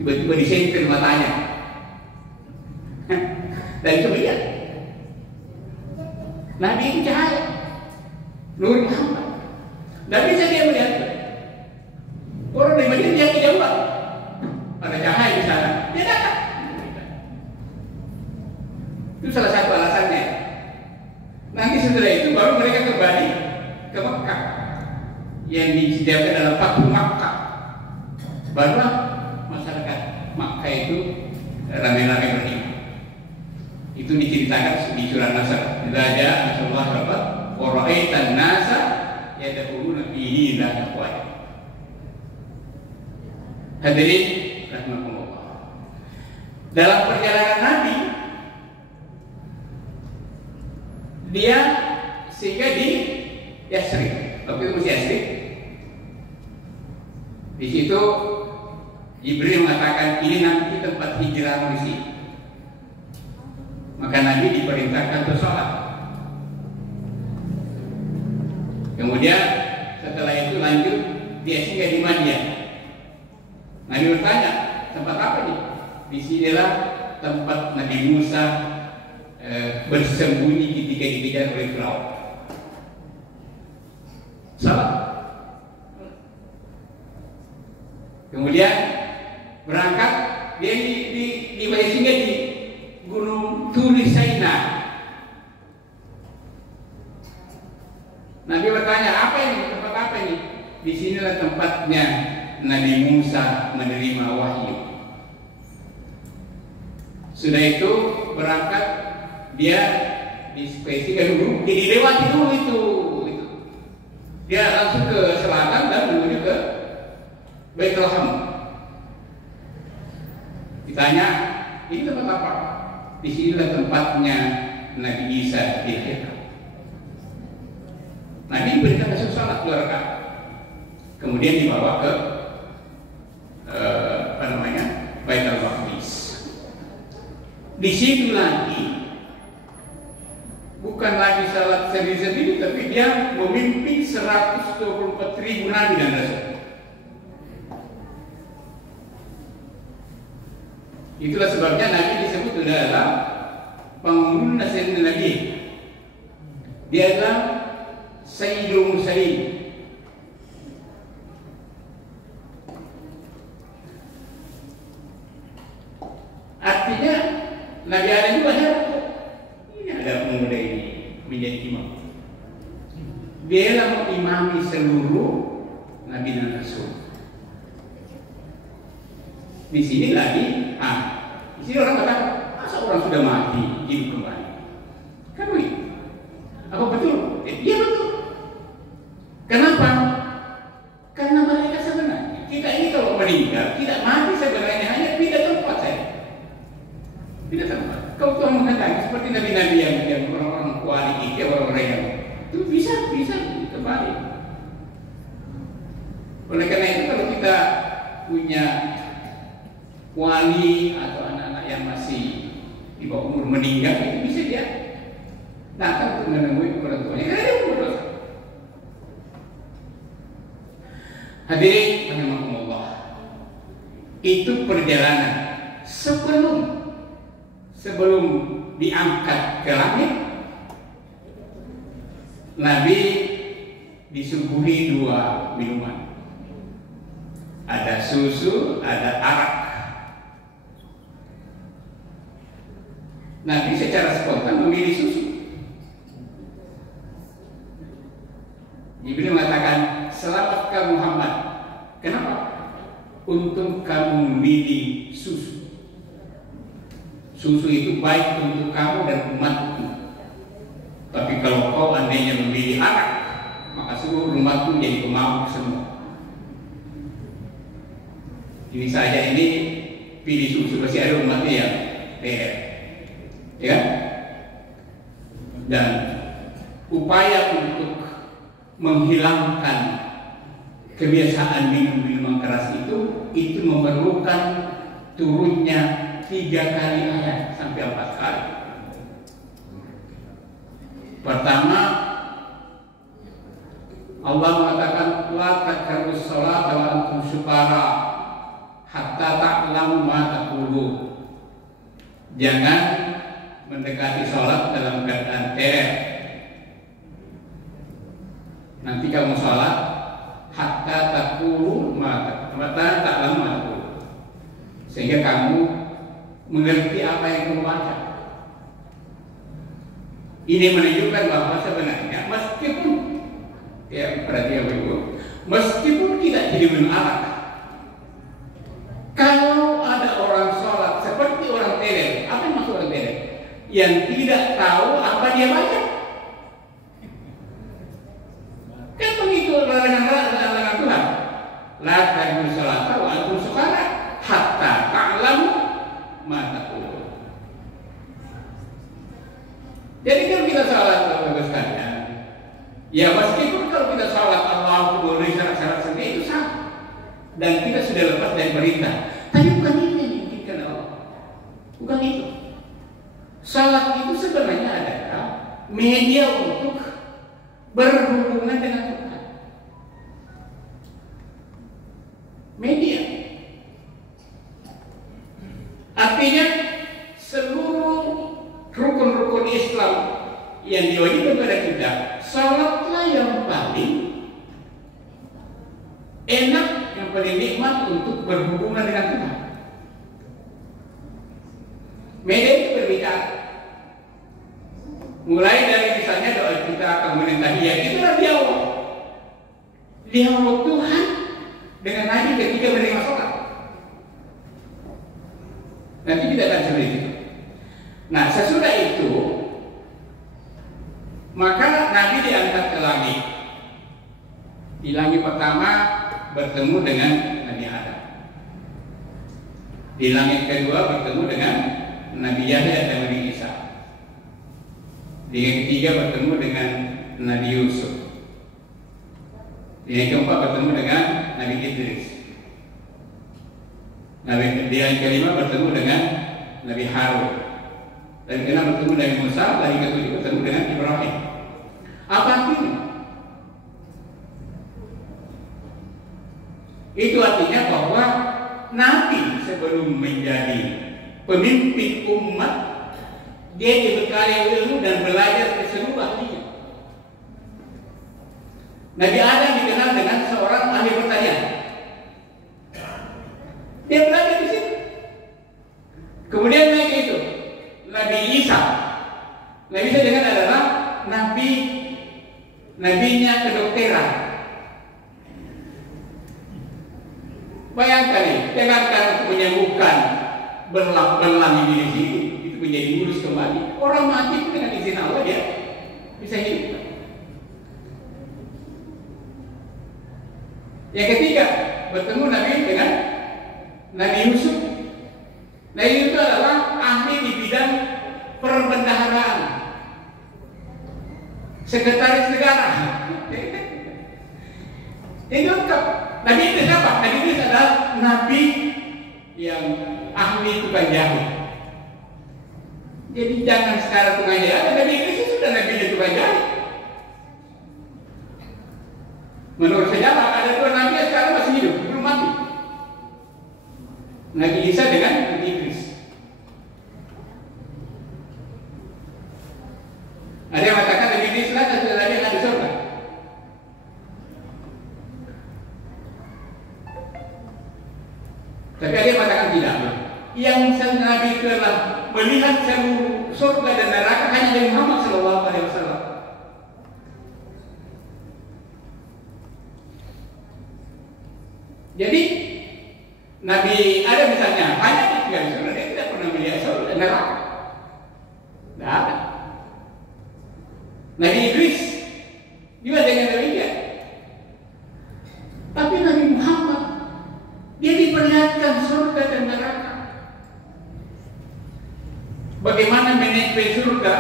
tiba-tiba disentil matanya, dan coba lihat, Nabi itu cahaya, Nur Muhammad. Tidak bisa dia melihat. Orang dari Madinah dia tidak jauh, ada cahaya di sana, dia datang. Itu salah satu alasannya. Nanti setelah itu baru mereka kembali ke Makkah, yang disediakan dalam Fathu Makkah. Barulah masyarakat Makkah itu ramai-ramai beriman. Itu diceritakan di surah Nasr. Raja Rasulullah Rabbah wa ra'aitan nasa yadkhuluna fi dinillahi afwaja. Hadirin rahimakumullah. Dalam perjalanan Nabi, dia sehingga di Yasrib. Waktu itu masih Yasrib. Di situ Jibril mengatakan ini nanti tempat hijrah manusia. Maka Nabi diperintahkan untuk sholat. Kemudian setelah itu lanjut dia singgah di Madinah. Nabi bertanya, tempat apa nih? Disinilah tempat Nabi Musa bersembunyi ketika dikejar oleh Firaun. Salah. Kemudian berangkat dia di singgah di Gunung Turi Saina. Nabi bertanya, apa ini? Tempat apa ini? Disinilah tempatnya Nabi Musa menerima wahyu. Sudah itu berangkat dia dispesikan dulu, jadi lewati dulu itu. Dia langsung ke selatan dan menuju ke Baitul. Ditanya, ini tempat apa? Di sinilah tempatnya Nabi Isa dilahirkan. Nabi berikan kasih salat 2 rakaat. Kemudian dibawa ke Baitul Maqdis. Di situ lagi bukan lagi salat sendiri-sendiri, tapi dia memimpin 124.000 nabi dan rasul. Itulah sebabnya Nabi disebut adalah pengurun nasihat Nabi. Dia adalah Sayyidul Mursalin. Artinya Nabi Adam juga ini ada pemuda ini menjadi imam. Dia mengimami seluruh Nabi dan Rasul. Di sini lagi, di sini orang kata, masa orang sudah mati hidup kembali? Kan begitu? Apa betul? Iya betul. Kenapa? Karena mereka sebenarnya kita ini kalau meninggal tidak mati sebenarnya, hanya pindah tempat saja. Pindah tempat. Kalau Tuhan menghendaki seperti nabi-nabi yang orang-orang kuali itu, orang-orang yang itu bisa kembali. Oleh karena itu kalau kita punya wali atau anak-anak yang masih di bawah umur meninggal, itu bisa dia datang untuk menemui orang tuanya karena dia berdosa. Hadirin rahimakumullah, itu perjalanan sebelum diangkat ke langit. Nabi disuguhi 2 minuman, ada susu, ada arak. Nabi secara spontan memilih susu. Jibril mengatakan, selamat kamu Muhammad. Kenapa? Untung kamu memilih susu. Susu itu baik untuk kamu dan umatmu. Tapi kalau kau andainya memilih anak, maka seluruh umatmu jadi pemabuk semua. Ini saja ini pilih susu, pasti ada umatnya yang leher, ya. Dan upaya untuk menghilangkan kebiasaan minum minuman keras itu memerlukan turunnya 3 kali ayat sampai 4 kali. Pertama, Allah mengatakan la taqrabus sholata wa antum sukara hatta ta'lamu ma taqulun. Jangan mendekati sholat dalam keadaan teler. Nanti kamu sholat hatta taqulu ma ta'lamu ma taqulun, sehingga kamu mengerti apa yang kamu baca. Ini menunjukkan bahwa sebenarnya meskipun ya perhatian Ibu, meskipun kita jadi menarak, kalau ada orang sholat seperti orang teler, apa yang maksud orang teler? Yang tidak tahu apa dia baca. Kan begitu larangan Tuhan. La taqrabu sholata wa antum sukara hatta ta'lamu ma taqulun. Jadi kalau kita sholat Bapak sekalian, ya meskipun kalau kita sholat Allah memenuhi syarat-syarat sendiri itu sah, dan kita sudah lepas dari perintah, tapi bukan itu yang diinginkan Allah. Bukan itu. Sholat itu sebenarnya adalah media untuk berhubungan dengan Tuhan. Media. Artinya seluruh rukun-rukun Islam yang diwajibkan kepada kita, salatlah yang paling enak, yang paling nikmat untuk berhubungan dengan Tuhan. Media itu berbicara. Mulai dari misalnya doa kita, kemudian tahiyat, itulah dialog. Dialog Tuhan dengan Nabi ketika menerima sholat. Nanti kita akan seperti itu. Nah, sesudah itu maka Nabi diangkat ke langit. Di langit pertama bertemu dengan Nabi Adam. Di langit kedua bertemu dengan Nabi Yahya dan Nabi Isa. Di langit ketiga bertemu dengan Nabi Yusuf. Di langit keempat bertemu dengan Nabi Idris. Di langit kelima bertemu dengan Nabi Harun. Dan kena bertemu dengan Musa, lagi ketujuh bertemu dengan Ibrahim. Apa artinya? Itu artinya bahwa Nabi sebelum menjadi pemimpin umat, dia dibekali ilmu dan belajar ke seluruh ahlinya. Nabi Adam dikenal dengan seorang ahli pertanian. Dia belajar di situ. Kemudian naik itu Nabi Isa. Nabi Isa dengan adalah nabinya kedokteran. Bayangkan nih, jangankan menyembuhkan belang di sini, itu menjadi mulus kembali. Orang mati itu dengan izin Allah dia bisa hidup. Yang ketiga, bertemu Nabi dengan Nabi Yusuf. Nabi Yusuf adalah ahli di bidang perbendaharaan, sekretaris negara. Ini lengkap. Nabi itu siapa? Nabi itu adalah Nabi yang ahli tukang jahit. Jadi jangan sekarang tukang jahit. Nabi itu sudah Nabi tukang jahit. Menurut sejarah ada 2 Nabi yang sekarang masih hidup, belum mati. Nabi Isa dengan Nabi Idris. Ada yang mengatakan Nabi Idris lah dan Nabi yang ada di surga. Tapi ada yang mengatakan tidak. Yang Nabi itu adalah melihat seluruh surga dan neraka hanya Nabi Muhammad SAW. Jadi Nabi ada misalnya hanya tinggal di surga, dia tidak pernah melihat surga. neraka. Tidak ada. Nabi Idris juga dengan demikian. Tapi Nabi Muhammad dia diperlihatkan surga dan neraka. Bagaimana manajemen surga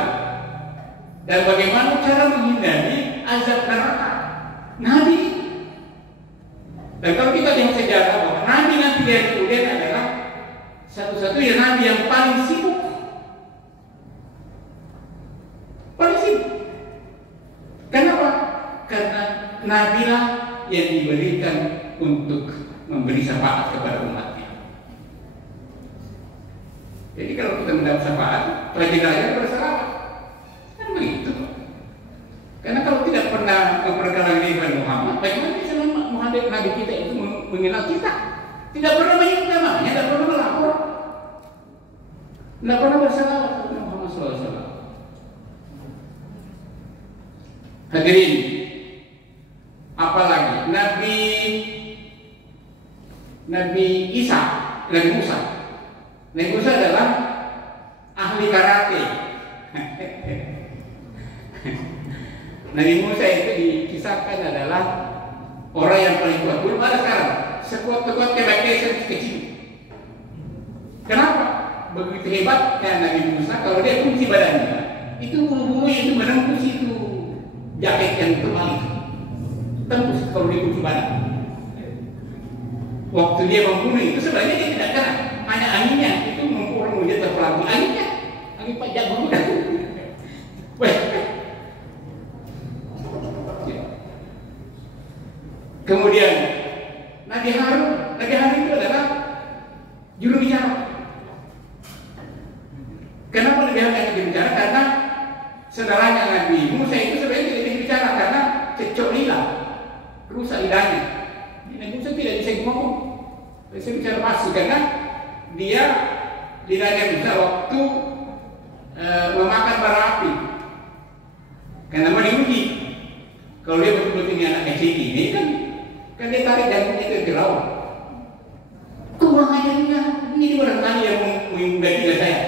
dan bagaimana cara menghindari azab neraka. Nabi. Dan kalau kita lihat sejarah bahwa Nabi dari kemudian adalah satu-satunya Nabi yang paling sibuk. Paling sibuk. Kenapa? Karena Nabi lah yang diberikan untuk memberi syafaat kepada umatnya. Jadi kalau kita mendapat syafaat, rajin-rajin bersalawat. Kan begitu. Karena kalau tidak pernah memperkenalkan diri Muhammad, bagaimana bisa menghadap Nabi kita itu mengenal kita? Tidak pernah menyebut namanya, tidak pernah melapor, tidak pernah bersalawat kepada Muhammad SAW. Hadirin, apalagi Nabi Isa, Nabi Musa. Nabi Musa adalah ahli karate. Nabi Musa itu dikisahkan adalah orang yang paling kuat. Belum ada sekarang. Sekuat-kuat kebaikan kecil. Kenapa? Begitu hebatnya Nabi Musa, kalau dia kunci badannya, itu bulu-bulu itu menembus itu jaket yang tebal itu. Tembus kalau dia kunci badan. Waktu dia membunuh itu sebenarnya dia tidak kena, hanya anginnya itu orang dia terpelanting anginnya, angin pajak dulu. Kemudian Nabi Harun itu adalah juru bicara. Kenapa Nabi Harun yang juru bicara? Karena saudaranya Nabi Musa itu sebenarnya tidak bisa bicara karena cecok lidah, rusak lidahnya. Nabi Musa tidak bisa ngomong, tidak bisa bicara pasti karena dia lidahnya bisa waktu memakan bara api. Karena mau diuji. Kalau dia betul-betul ini anak kecil ini kan dia tarik jantungnya ke laut. Kurang ajarnya, ini barangkali yang mengundang saya.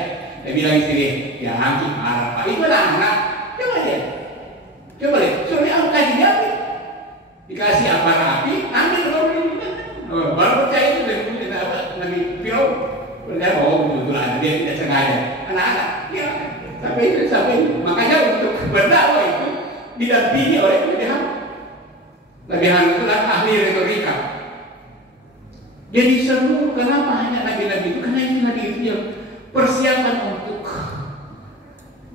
Dia bilang istri, ya nanti marah Pak. Itu anak. Coba deh. Soalnya aku kasih dia api. Dikasih bara api, ambil baru percaya itu dari Nabi Firaun. Percaya betul ada dia tidak sengaja. Anak-anak, ya sampai makanya untuk berdakwah itu didampingi oleh Nabi Harun. Nabi Harun itu adalah ahli retorika. Jadi seluruh kenapa hanya nabi-nabi itu? Karena itu nabi itu yang persiapan untuk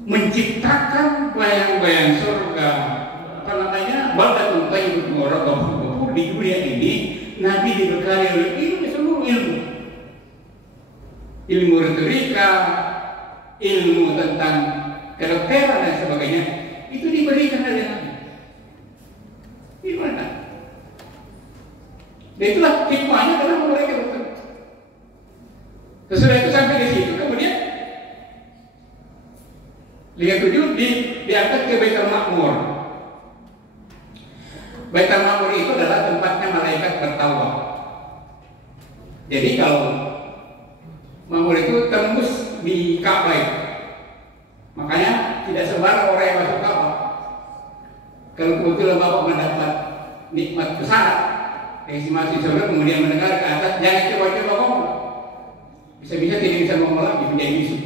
menciptakan bayang-bayang surga. Apa namanya? Baldatun thayyibun mubarakum di dunia ini. Nabi dibekali oleh seluruh ilmu retorika, ilmu tentang kedokteran dan sebagainya. Itu diberikan oleh Nabi. Di mana? Dan itulah hikmahnya adalah mereka betul. Sesudah itu sampai di situ, kemudian lihat tujuh diangkat ke Baitul Ma'mur. Baitul Ma'mur itu adalah tempatnya malaikat bertawaf. Jadi kalau Ma'mur itu tembus di Ka'bah, makanya tidak sembarang orang yang masuk Ka'bah. Kalau kebetulan Bapak mendapat nikmat besar, estimasi surga kemudian mendengar ke atas, jangan coba-coba ngomong. Bisa-bisa tidak bisa ngomong lagi menjadi bisu.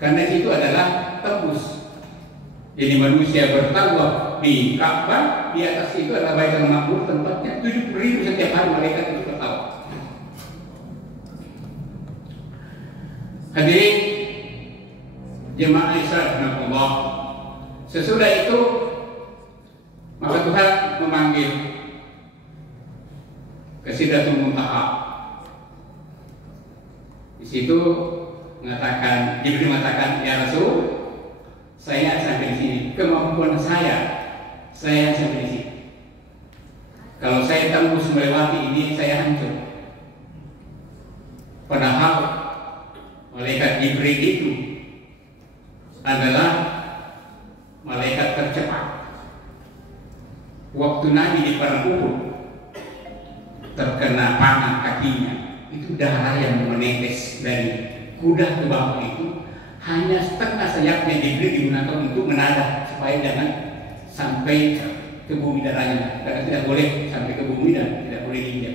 Karena itu adalah tembus. Jadi manusia bertawaf di Ka'bah, di atas itu adalah Baitul Ma'mur, tempatnya 70.000 setiap hari malaikat itu bertawaf. Hadirin jemaah Isra Allah. Sesudah itu maka Tuhan memanggil ke Sidratul Muntaha. Di situ Jibril mengatakan, ya Rasul, saya sampai di sini. Kemampuan saya sampai di sini. Kalau saya tembus melewati ini, saya hancur. Padahal malaikat Jibril itu adalah malaikat tercepat. Waktu Nabi di perang Uhud terkena panah kakinya, itu darah yang menetes dari kuda tubako itu hanya setengah sayapnya Jibril digunakan untuk menadah supaya jangan sampai ke bumi darahnya, karena tidak boleh sampai ke bumi dan tidak boleh diinjak.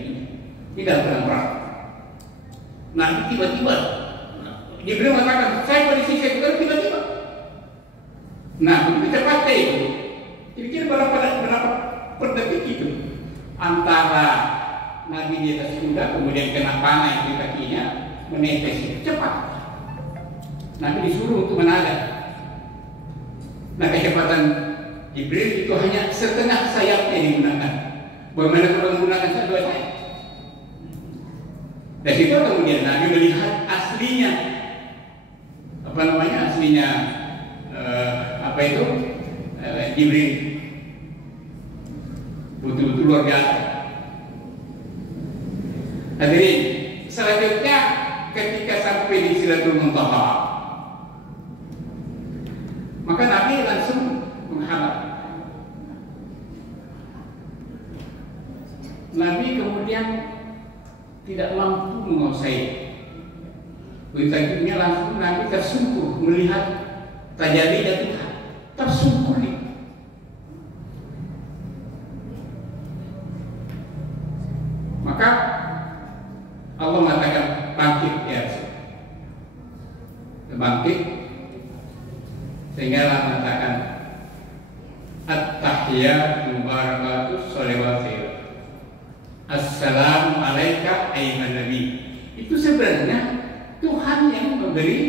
Tidak pernah perang. Nanti tiba-tiba Jibril mengatakan, saya kondisi saya bukan tiba-tiba. Nah, begitu cepatnya itu, kira-kira berapa per detik itu antara Nabi di atas kuda kemudian kena panah yang di kakinya menetes itu cepat. Nabi disuruh untuk menadah. Nah, kecepatan Jibril itu hanya setengah sayapnya digunakan. Bagaimana kalau menggunakan dua sayap? Dari situ kemudian Nabi melihat aslinya, aslinya Jibril betul-betul luar biasa. Hadirin, selanjutnya ketika sampai di Sidratul Muntaha, maka Nabi langsung menghadap. Nabi kemudian tidak mampu menguasai. Begitu langsung Nabi tersungkur melihat tajalli dan Tuhan. Tersungkur nih. Maka Allah mengatakan bangkit ya, bangkit, sehingga Allah mengatakan at-tahiyyatu barakatuh sholawatu assalamu alaika ayyuhan nabi. Itu sebenarnya Tuhan yang memberi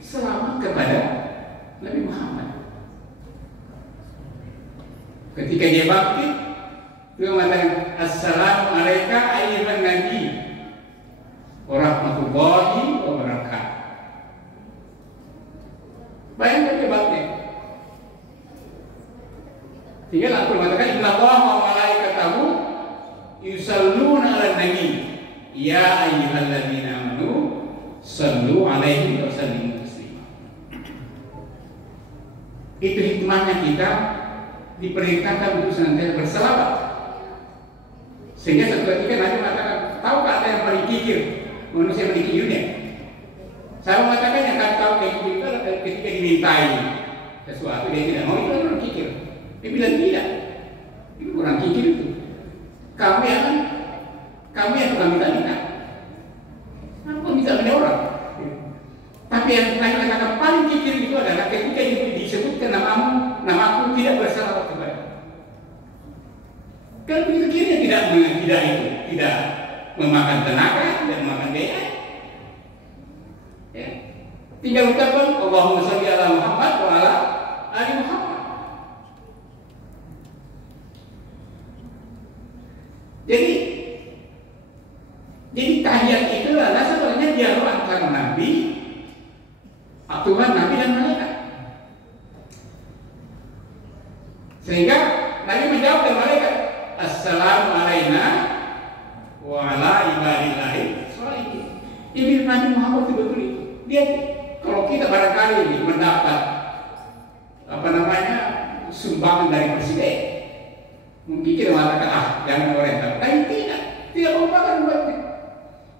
selamat kepada Nabi Muhammad. Ketika dia bangkit, dia mengatakan assalamu alaika ayyuhan nabi wa rahmatullahi wa barakatuh. Bayangkan dia bangkit. Tinggal aku mengatakan inna Allah wa malaikatahu yusalluna 'alan nabi ya ayyuhalladzina amanu sallu 'alaihi wa sallimu taslima. Itu hikmahnya kita diperintahkan untuk senantiasa berselawat. Sehingga satu ketika Nabi mengatakan, tahukah ada yang paling kikir manusia di dunia? Saya mengatakan yang tak tahu kayak gitu itu ketika dimintai sesuatu dia tidak mau, itu orang kikir. Dia bilang tidak, itu orang kikir itu. Kami yang tukang minta-minta. Aku minta orang. Tapi yang saya katakan paling kikir itu adalah ketika itu disebutkan namaku tidak bersalah kepada. Kalau begitu kira tidak memakan tenaga, tidak memakan biaya. Ya. Tinggal ucapkan Allahumma sholli ala Muhammad wa ala ali Muhammad. Jadi tahiyat itu adalah sebenarnya dialog antara Nabi, Tuhan, Nabi dan malaikat. Sehingga Nabi menjawab kepada malaikat, assalamu alaina wa ala ibadillahi sholihin. Ini Nabi Muhammad betul itu. Dia kalau kita barangkali ini mendapat sumbangan dari presiden, mungkin kita mengatakan jangan oriental. Tapi tidak merupakan buatnya.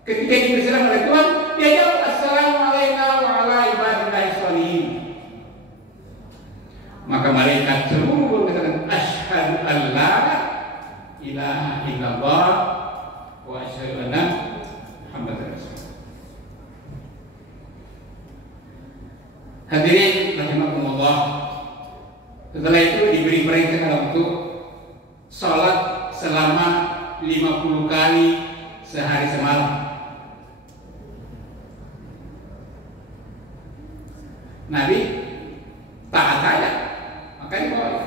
Ketika dipersilakan oleh Tuhan, dia jawab assalamu alaina wa ala ibadillahi sholihin. Maka malaikat seluruh berkata asyhadu an la ilaha illallah wa asyhadu anna Muhammadar Rasulullah. Hadirin rahimakumullah. Setelah itu diberi perintah untuk sholat selama 50 kali sehari semalam. Nabi taat saja, makanya boleh.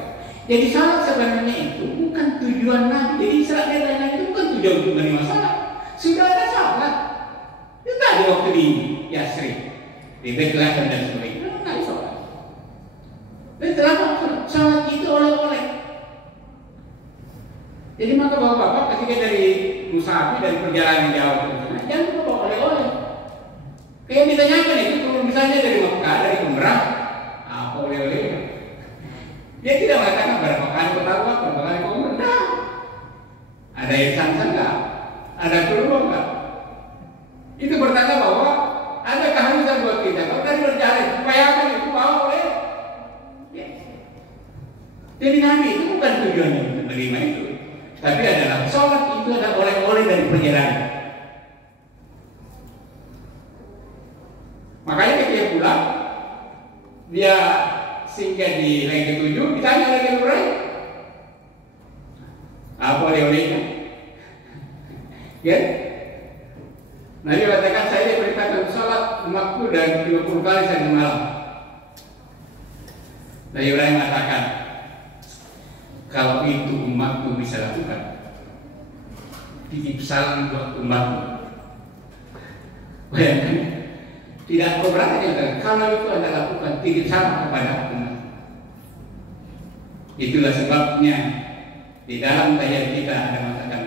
Jadi sholat sebenarnya itu bukan tujuan Nabi. Jadi sholat yang lain itu bukan tujuan untuk menerima sholat. Sudah ada sholat. Itu tadi waktu di Yasrib, di Bethlehem dan sebagainya. Nabi sholat. Dan setelah sholat itu oleh-oleh. Jadi maka bapak-bapak ketika dari musafir dari perjalanan jauh ke sana, jangan lupa oleh-oleh. Kayak ditanyakan itu kalau misalnya dari Mekah, dari Umrah, apa oleh-oleh? Dia tidak mengatakan berapa kali bertakwa, berapa kali umrah. Nah, ada yang sansan enggak? Ada keluar enggak? Itu bertanda bahwa ada keharusan Jadi Nabi itu bukan tujuannya untuk menerima itu, tapi adalah sholat itu adalah oleh-oleh dari perjalanan. Makanya ketika pulang, dia singgah di langit ketujuh, ditanya oleh Ibrahim, apa oleh-olehnya? Ya? Nabi katakan, saya diperintahkan sholat umatku dan 30 kali sehari malam. Nabi Ibrahim mengatakan, kalau itu umatku bisa lakukan, titip salam buat umatku. Bayangkan, tidak keberatan kalau itu Anda lakukan, titip salam kepada umat. Itulah sebabnya di dalam ayat kita ada mengatakan,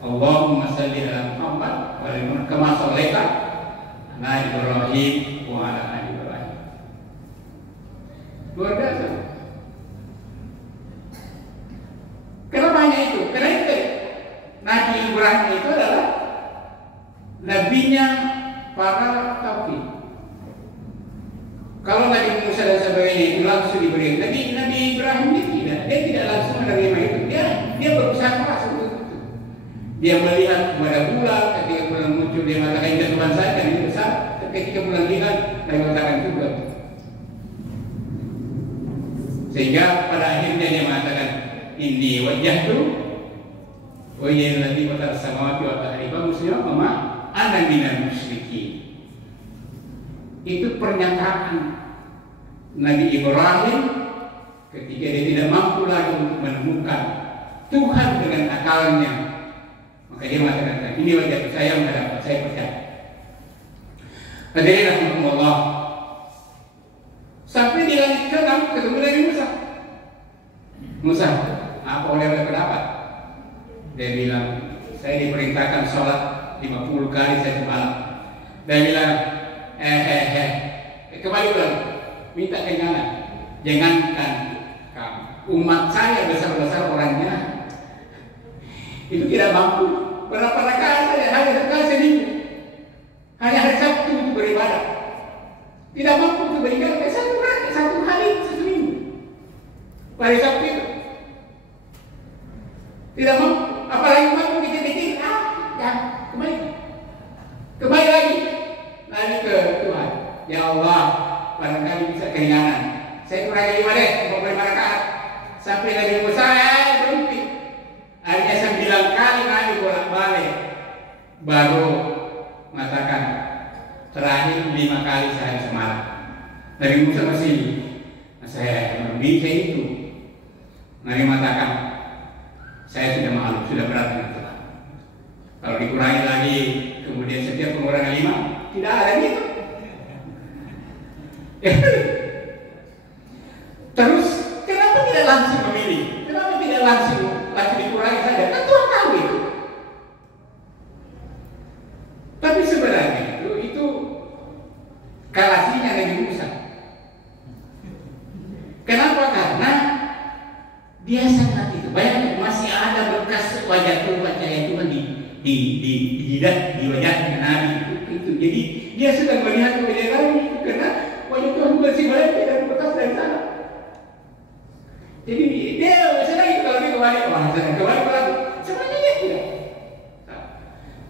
Allahumma salli ala Muhammad wa ala Muhammad kama shallaita ala Ibrahim wa ala ali Ibrahim. Luar biasa. Kenapa hanya itu? Karena itu Nabi Ibrahim itu adalah nabinya para tauhid. Kalau Nabi Musa dan sebagainya itu langsung diberi, Nabi Ibrahim dia tidak langsung menerima itu. Dia berusaha keras untuk itu. Dia melihat kepada bulan, ketika bulan muncul dia mengatakan itu Tuhan saya dan itu besar. Ketika bulan hilang dia mengatakan juga. Sehingga pada akhirnya dia mengatakan inni wajjahtu wajhal ladzi fatara samawati wal arda musliman wa ma ana minal musyrikin. Itu pernyataan Nabi Ibrahim ketika dia tidak mampu lagi untuk menemukan Tuhan dengan akalnya, maka dia mengatakan ini wajah saya menghadap saya percaya. Hadirin rahimakumullah, sampai di langit ke-6 ketemu Nabi Musa, apa oleh pendapat? Dia bilang, saya diperintahkan sholat 50 kali satu malam. Dia bilang, kembali ulang, minta kenyataan. Jangankan kamu, umat saya besar-besar orangnya itu tidak mampu. Berapa rakaat saja, hanya sekali seminggu, hanya hari Sabtu untuk beribadah. Tidak mampu untuk beribadah satu hari satu minggu. Hari Sabtu itu tidak mampu, apalagi mampu dikit-dikit. Kembali lagi ke Tuhan. Ya Allah, barangkali bisa keringanan. Saya kurangi 5 deh, 25 rakaat. Sampai Nabi Musa berhenti. Hanya 9 kali Nabi bolak-balik, baru mengatakan terakhir 5 kali sehari semalam. Nabi Musa masih saya bisa itu. Nabi mengatakan saya sudah malu, sudah berat dengan Tuhan. Kalau dikurangi lagi, kemudian setiap pengurangan 5, tidak ada gitu. Terus kenapa tidak langsung memilih? Kenapa tidak langsung dikurangi saja? Kan Tuhan tahu itu. Tapi sebenarnya itu kalasinya Nabi Musa. Kenapa? Karena dia sangat itu. Bayangkan masih ada bekas wajah Tuhan di wajahnya Nabi itu. Jadi dia sedang melihat wajah Nabi karena wajah Tuhan bersih banget dan bekas dari sana. Jadi dia senang itu kalau dia kembali lagi. Sebenarnya dia tidak.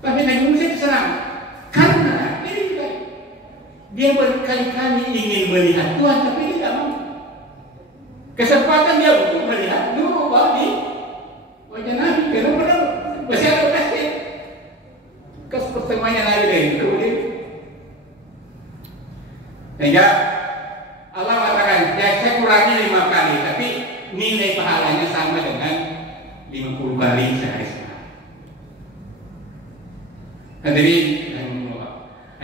Tapi Nabi Musa itu senang karena dia berkali-kali ingin melihat Tuhan tapi dia tidak mau. Kesempatan dia untuk melihat dulu di wajah Nabi karena benar masih ada pasti kes pertemuannya Nabi dari itu. Sehingga Allah mengatakan, ya saya kurangi 5 kali, tapi nilai pahalanya sama dengan 50 kali sehari semalam. Hadirin,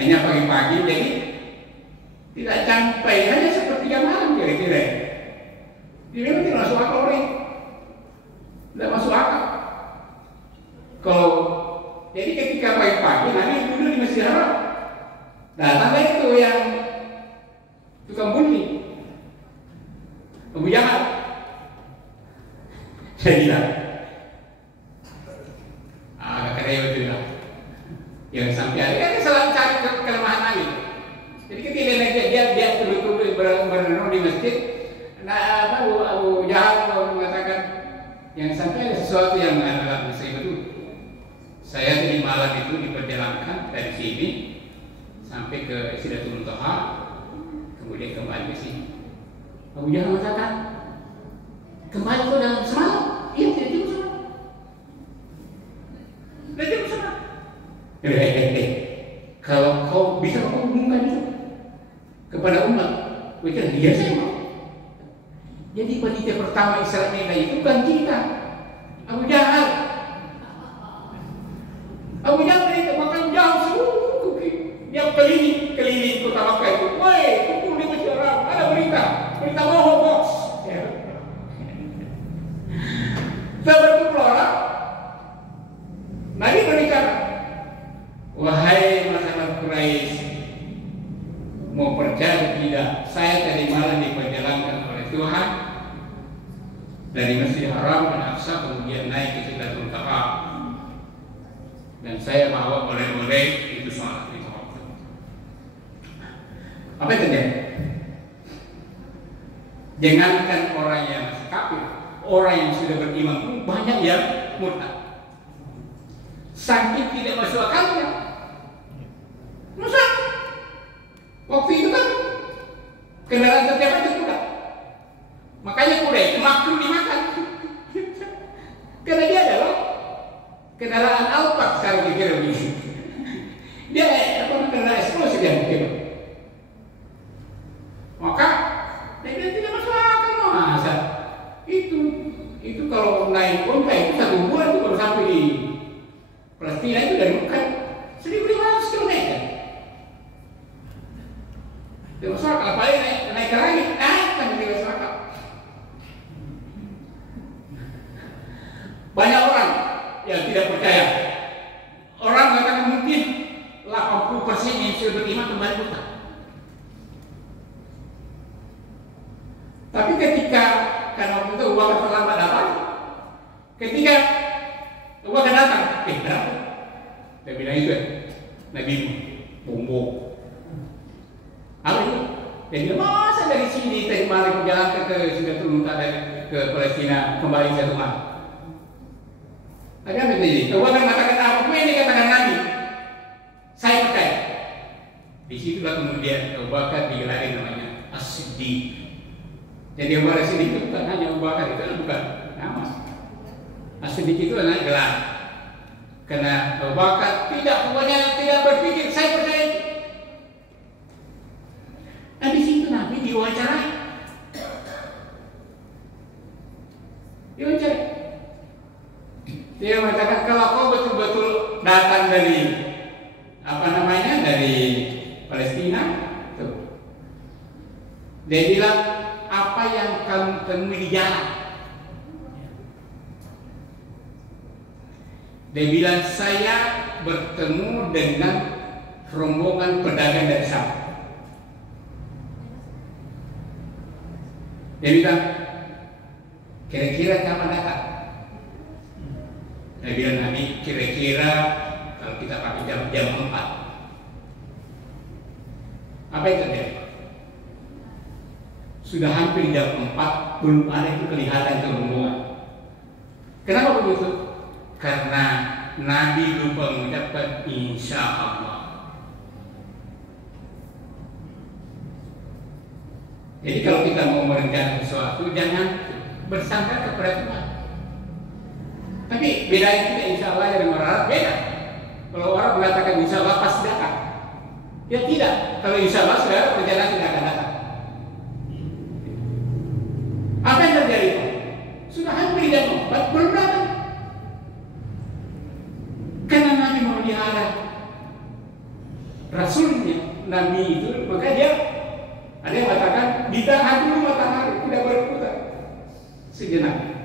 hanya pagi-pagi, jadi tidak sampai, hanya sepertiga malam kira-kira. Dia memang tidak masuk akal orang, tidak masuk akal. Kalau jadi ketika pagi-pagi, Nabi dulu di Masjid Haram, datanglah itu yang tukang bunyi Abu Jahal. Saya bilang agak keren itu lah yang sampai hari kan selalu cari kelemahan Nabi. Jadi ketika dia betul-betul berenang di masjid, Abu Jahal sampai ada sesuatu yang agak musibah itu. Saya tadi malam itu diperjalankan dari sini sampai ke Sidratul Muntaha, kemudian kembali ke sini. Abu Jahal mengatakan, kembali ke dalam semalam? Iya, tidak jauh semalam. Tidak jauh semalam. Kalau kau bisa kau umumkan itu kepada umat, mereka dia saya mau. Jadi panitia pertama Isra Mi'raj itu bukan kita, Abu Jahal. Abu Jahal itu makan jauh seluruh dia keliling kota Makkah itu. Woi, kumpul di Masjid Haram, ada berita bohong bos. Saya berkumpul orang, Nabi berbicara, wahai masyarakat Quraisy, mau percaya tidak? Saya tadi malam diperjalankan oleh Tuhan dari Masjid Haram dan Aqsa, kemudian naik ke Sidratul Muntaha, dan saya bawa oleh-oleh itu sholat itu. Apa yang terjadi? Jangankan orang yang masih kafir, orang yang sudah beriman pun banyak yang murtad. Saking tidak masuk akalnya. Masa waktu itu kan kendaraan setiap itu kuda. Makanya kuda itu makruh dimakan. Karena dia adalah kendaraan Alphard sekarang dikira begitu. Dia kendaraan eksplosif yang mungkin. Maka dia tidak masuk akal. Masa itu kalau naik unta itu 1 bulan itu baru sampai di Palestina itu dari Mekah 1.500 km. Tidak masuk akal. Apalagi naik ke langit, kan tidak masuk akal. Banyak orang yang tidak percaya. Orang mengatakan mungkin 80% yang sudah beriman kembali buta. Tapi ketika karena waktu itu Abu Bakar terlambat datang, ketika Abu Bakar datang, kenapa? Dia bilang itu Nabi bombong. Apa itu? Dia bilang masa dari sini tadi malam berjalan ke Sidratul Muntaha dari ke Palestina kembali satu malam. Tapi apa itu? Abu Bakar mengatakan apa? Ini katakan Nabi. Saya percaya. Di situlah kemudian Abu Bakar digelari namanya As-Siddiq. Jadi Abu Bakar As-Siddiq itu bukan hanya Abu Bakar, itu bukan nama. As-Siddiq itu adalah gelar. Karena Abu Bakar tidak berpikir saya percaya itu. Nah di situ Nabi diwawancarai. Dia mengatakan kalau kau betul-betul datang dari dari Palestina, tuh. Dia bilang apa yang kamu temui di jalan? Dia bilang saya bertemu dengan rombongan pedagang dari Syam. Dia bilang kira-kira kapan datang? Dia bilang Nabi kira-kira kalau kita pakai jam 4. Apa yang terjadi? Sudah hampir jam 4 belum ada itu kelihatan rombongan. Kenapa begitu? Karena Nabi lupa mengucapkan insya Allah. Jadi kalau kita mau merencanakan sesuatu jangan bersangka kepada Tuhan. Tapi bedanya kita insya Allah dengan orang beda. Kalau orang mengatakan insya Allah pasti datang, ya tidak. Kalau insya Allah sudah rencana tidak akan datang. Apa yang terjadi? Sudah hampir jam 4 belum datang. Karena Nabi memelihara Rasulnya, Nabi itu, maka dia ada yang mengatakan ditahan dulu matahari tidak berputar sejenak.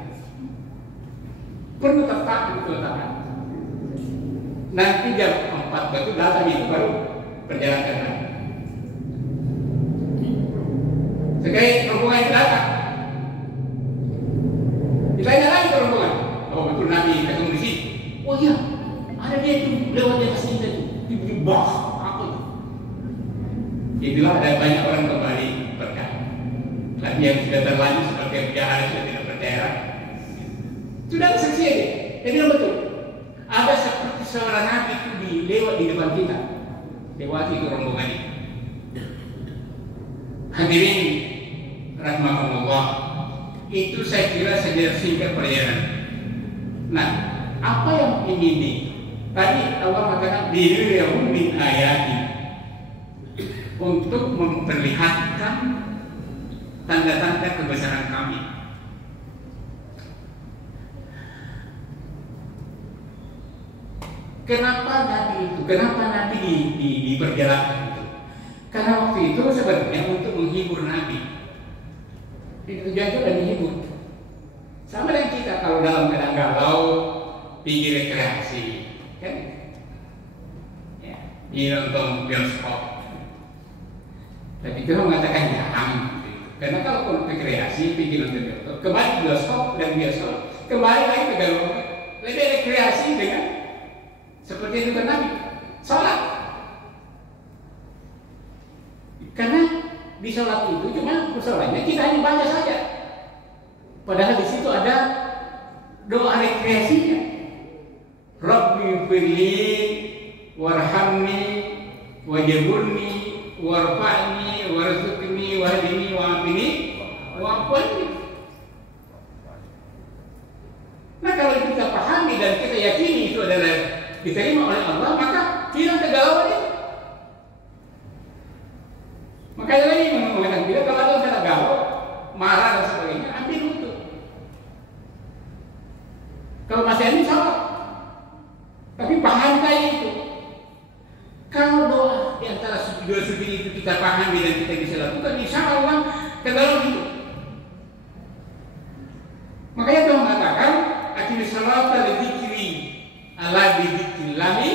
Perlu tetap dikatakan. Nanti jam 4 betul datang itu baru perjalanan Nabi. Sekali rombongan itu datang. Ditanya lagi ke rombongan, oh betul Nabi ketemu di sini. Oh iya, ada dia itu lewat di atas kita itu. Di bawah apa itu? Itulah ada banyak orang kembali percaya. Tapi yang sudah terlanjur seperti Abu Jahal sudah tidak percaya. Sudah selesai. Jadi betul. Ada seperti seorang nabi itu lewat di depan kita, lewati itu rombongan ini. Hadirin rahmatullah, itu saya kira saja singkat perjalanan. Nah, apa yang ini? Tadi Allah mengatakan liyuriyahum min ayati, untuk memperlihatkan tanda-tanda kebesaran kami. Kenapa Nabi itu? Kenapa Nabi diperjalankan itu? Karena waktu itu sebenarnya untuk menghibur Nabi. Tujuannya sudah dihibur. Sama dengan kita kalau dalam keadaan galau, pergi rekreasi, kan? Ya, pergi nonton bioskop. Tapi itu mengatakan jangan. Karena kalau pun rekreasi, pergi nonton bioskop, kembali bioskop dan bioskop, kembali lagi ke galau. Lebih rekreasi dengan seperti itu kan Nabi, sholat. Karena di sholat itu cuma persoalannya kita hanya baca saja. Padahal di situ ada doa rekreasinya. Rabbi firli warhamni wajburni warfa'ni warzuqni wahdini wa'afini wa'afini. Nah, kalau kita pahami dan kita yakini itu adalah diterima oleh Allah, maka hilang kegalauan itu. Makanya lagi mengatakan kita kalau ada kata galau, marah dan sebagainya, ambil untuk. Kalau masih ini salah, tapi paham kayak itu. Kalau doa di antara dua sujud itu kita pahami dan kita bisa lakukan, insya Allah kegalauan itu. Makanya Tuhan mengatakan, akhir salata lidzikri ala bidzikrillahi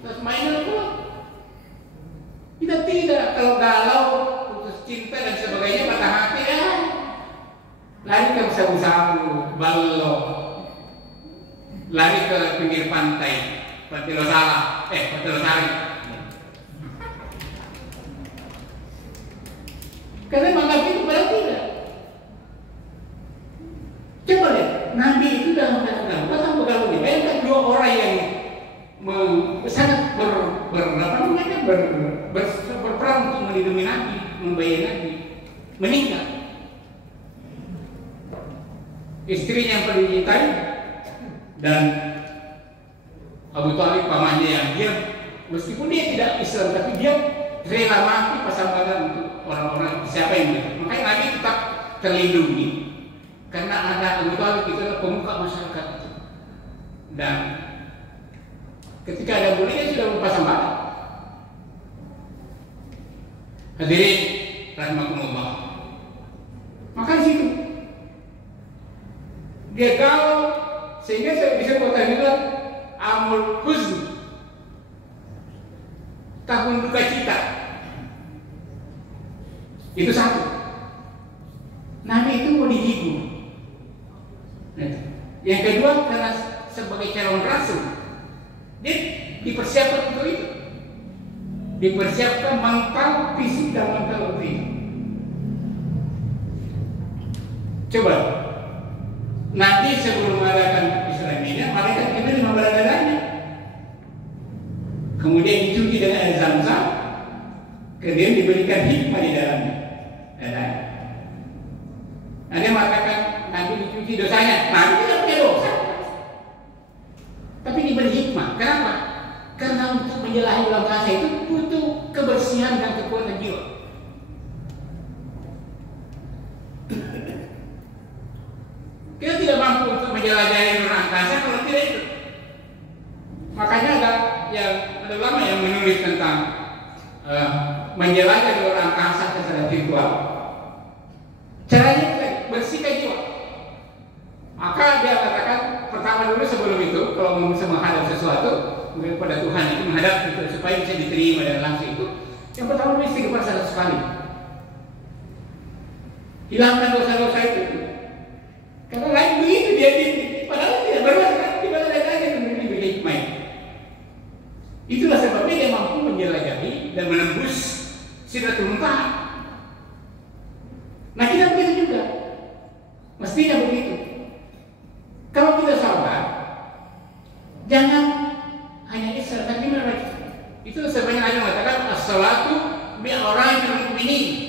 tasma'innul qulub. Kita tidak kalau galau, putus cinta dan sebagainya, patah hati ya, lari ke sabu-sabu, balok, lari ke pinggir pantai, Pantai Losari. Karena menganggap itu padahal tidak. Coba lihat, Nabi itu dalam keadaan galau. Bayangkan dua orang yang sangat berperang untuk melindungi Nabi, membayar Nabi, meninggal. Istrinya yang paling dicintai dan Abu Thalib pamannya yang dia, meskipun dia tidak Islam, tapi dia rela mati pasangan untuk orang-orang siapa yang dia. Makanya Nabi tetap terlindungi karena ada Abu Thalib itu adalah pemuka masyarakat itu. Dan ketika ada bulan dia sudah berpasang badan. Hadirin rahimakumullah. Maka di situ dia galau sehingga saya bisa kata juga amul huzn, tahun duka cita. Itu satu. Nabi itu mau dihibur. Yang kedua karena sebagai calon rasul, dia dipersiapkan untuk itu. Dipersiapkan mental fisik dan mental untuk itu. Coba nanti sebelum mengadakan Islamiyah, malaikat Jibril membalas dadanya. Kemudian dicuci dengan air Zam-Zam, kemudian diberikan hikmah di dalamnya. Nah, dia mengatakan nanti dicuci dosanya. Nabi tidak punya dosa, tapi diberi hikmah. Kenapa? Karena untuk menjelahi ulang kasa itu butuh kebersihan dan kekuatan jiwa. Kita tidak mampu untuk menjelajahi luar angkasa kalau tidak itu. Makanya ada ulama yang menulis tentang menjelajah luar angkasa secara virtual. Caranya bersihkan jiwa. Maka dia katakan pertama dulu sebelum itu, kalau bisa menghadap sesuatu kepada Tuhan itu menghadap itu supaya bisa diterima dan langsung itu. Yang pertama mesti istighfar 100 kali. Hilangkan dosa-dosa itu. Karena lain begitu dia padahal tidak berdosa kan, tidak ada lagi yang diberi hikmah. Itulah sebabnya dia mampu menjelajahi dan menembus Sidratul Muntaha. Nah kita begitu juga, mestinya begitu. Kalau mukminin.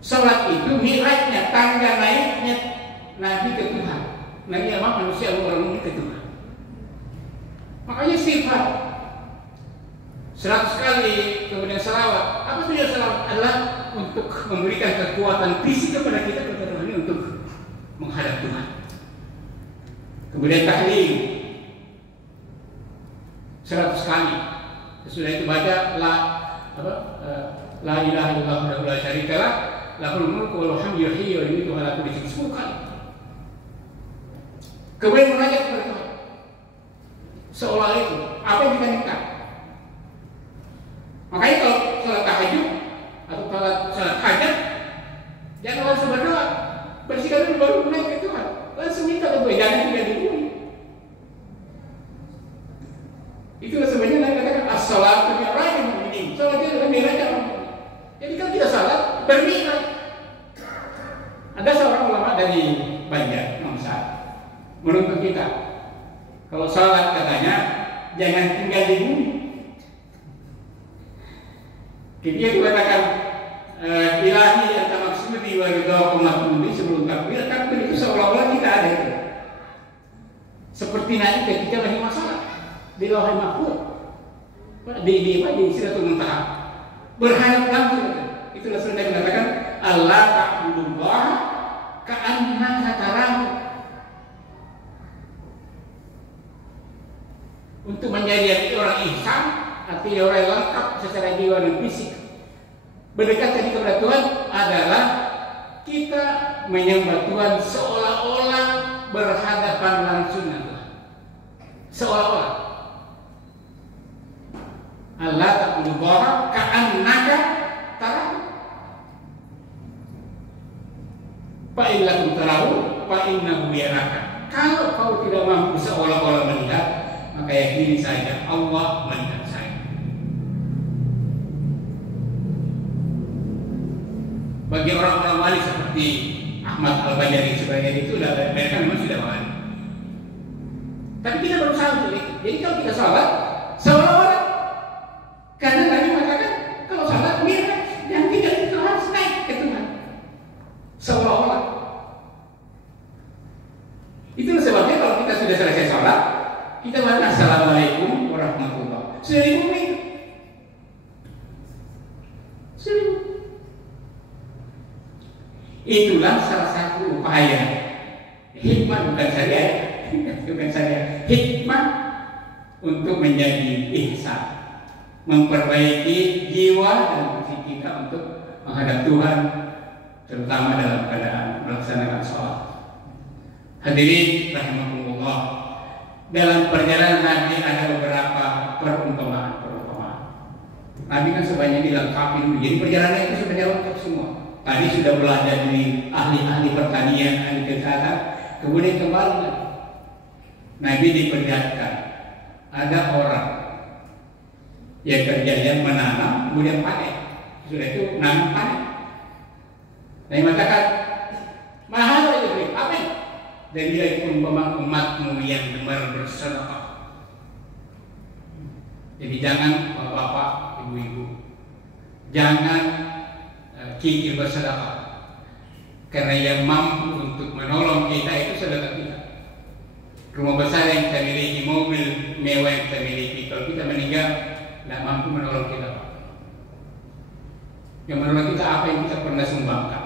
Salat itu mi'rajnya, tangga naiknya Nabi ke Tuhan. Nabi apa? Manusia orang mukmin ke Tuhan. Makanya sifat 100 kali kemudian salawat. Apa tujuan salawat? Adalah untuk memberikan kekuatan fisik kepada kita untuk menghadap Tuhan. Kemudian tahlil 100 kali. Sesudah itu baca la ilaha illallah wahdahu la syarikalah lahul mulku wa lahul hamdu yuhyi wa yumiitu wa ala kulli syai'in 10 kali. Kemudian munajat kepada Tuhan. Seolah itu apa yang kita minta. Makanya kalau salat tahajud atau salat hajat jangan langsung berdoa. Bersihkan dulu baru naik ke Tuhan. Langsung minta ke Tuhan, jangan tidak dibumi. Itulah sebenarnya Nabi katakan as-salatu mi'rajul mu'minin. Salat itu adalah mi'rajul mu'minin. Jadi kalau kita salat bermi'raj. Ada seorang ulama dari Banjar, Nomsat, menuntut kita. Kalau salat katanya jangan tinggal di bumi. Dia dikatakan ilahi anta maksudi wa ridha qumatundi sebelum takbir. Takbir itu seolah-olah kita ada itu. Seperti nanti ketika lagi masalah di Lauhul Mahfuz, di Sidratul Muntaha, berharap langsung. Itulah sudah dikatakan Allah ta'budullah ka'annaka tarahu. Untuk menjadi orang ihsan, artinya orang yang lengkap secara jiwa dan fisik, berdekat kepada Tuhan adalah kita menyembah Tuhan seolah-olah berhadapan langsung dengan Tuhan. Seolah-olah. Allah ta'budullah ka'annaka tarahu. Fa in lam tarahu fa innahu yaraka. Kalau kau tidak mampu seolah-olah melihat, maka yakini saja Allah melihat saya. Bagi orang-orang wali seperti Ahmad Al-Bajari sebagian itu mereka memang sudah wali. Tapi kita berusaha untuk itu. Jadi kalau kita salat seolah-olah, karena Nabi mengatakan kalau salat mi'raj yang tidak itu harus naik ke Tuhan. Seolah-olah. Itulah sebabnya kalau kita sudah selesai salat, kita mengatakan assalamualaikum warahmatullahi wabarakatuh. Sudah dibunuh. Itulah salah satu upaya hikmah, bukan syariat, hikmah untuk menjadi ihsan, memperbaiki jiwa dan fisik kita untuk menghadap Tuhan, terutama dalam keadaan melaksanakan sholat. Hadirin rahimakumullah, dalam perjalanan Nabi ada beberapa perumpamaan. Nabi kan sebanyak dilengkapi, jadi perjalanan itu sebenarnya lengkap semua. Tadi sudah belajar dari ahli-ahli pertanian, ahli kesehatan, kemudian kembali Nabi diperlihatkan ada orang yang kerjanya menanam kemudian panen. Sudah itu nanam panen. Nabi mengatakan mahal aja beri apa? Dan dia itu umatmu yang gemar bersedekah. Jadi jangan bapak, ibu-ibu, jangan kikir bersedekah, karena yang mampu untuk menolong kita itu sedekah kita. Rumah besar yang kita miliki, mobil mewah yang kita miliki, kalau kita meninggal tidak mampu menolong kita. Yang menolong kita apa yang kita pernah sumbangkan.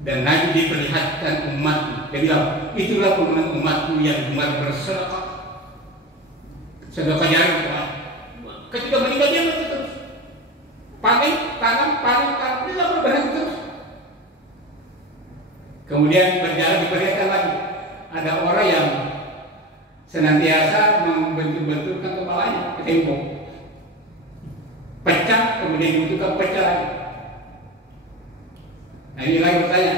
Dan Nabi diperlihatkan umatmu, dia bilang itulah umatmu yang gemar bersedekah. Sedekah jarang Tuhan. Ketika meninggal dia masih terus panen, tanam, dia tidak berhenti terus. Kemudian berjalan diperlihatkan lagi ada orang yang senantiasa membentur-benturkan kepalanya ke tembok, pecah, kemudian dibutuhkan pecah lagi. Nah ini lagi bertanya,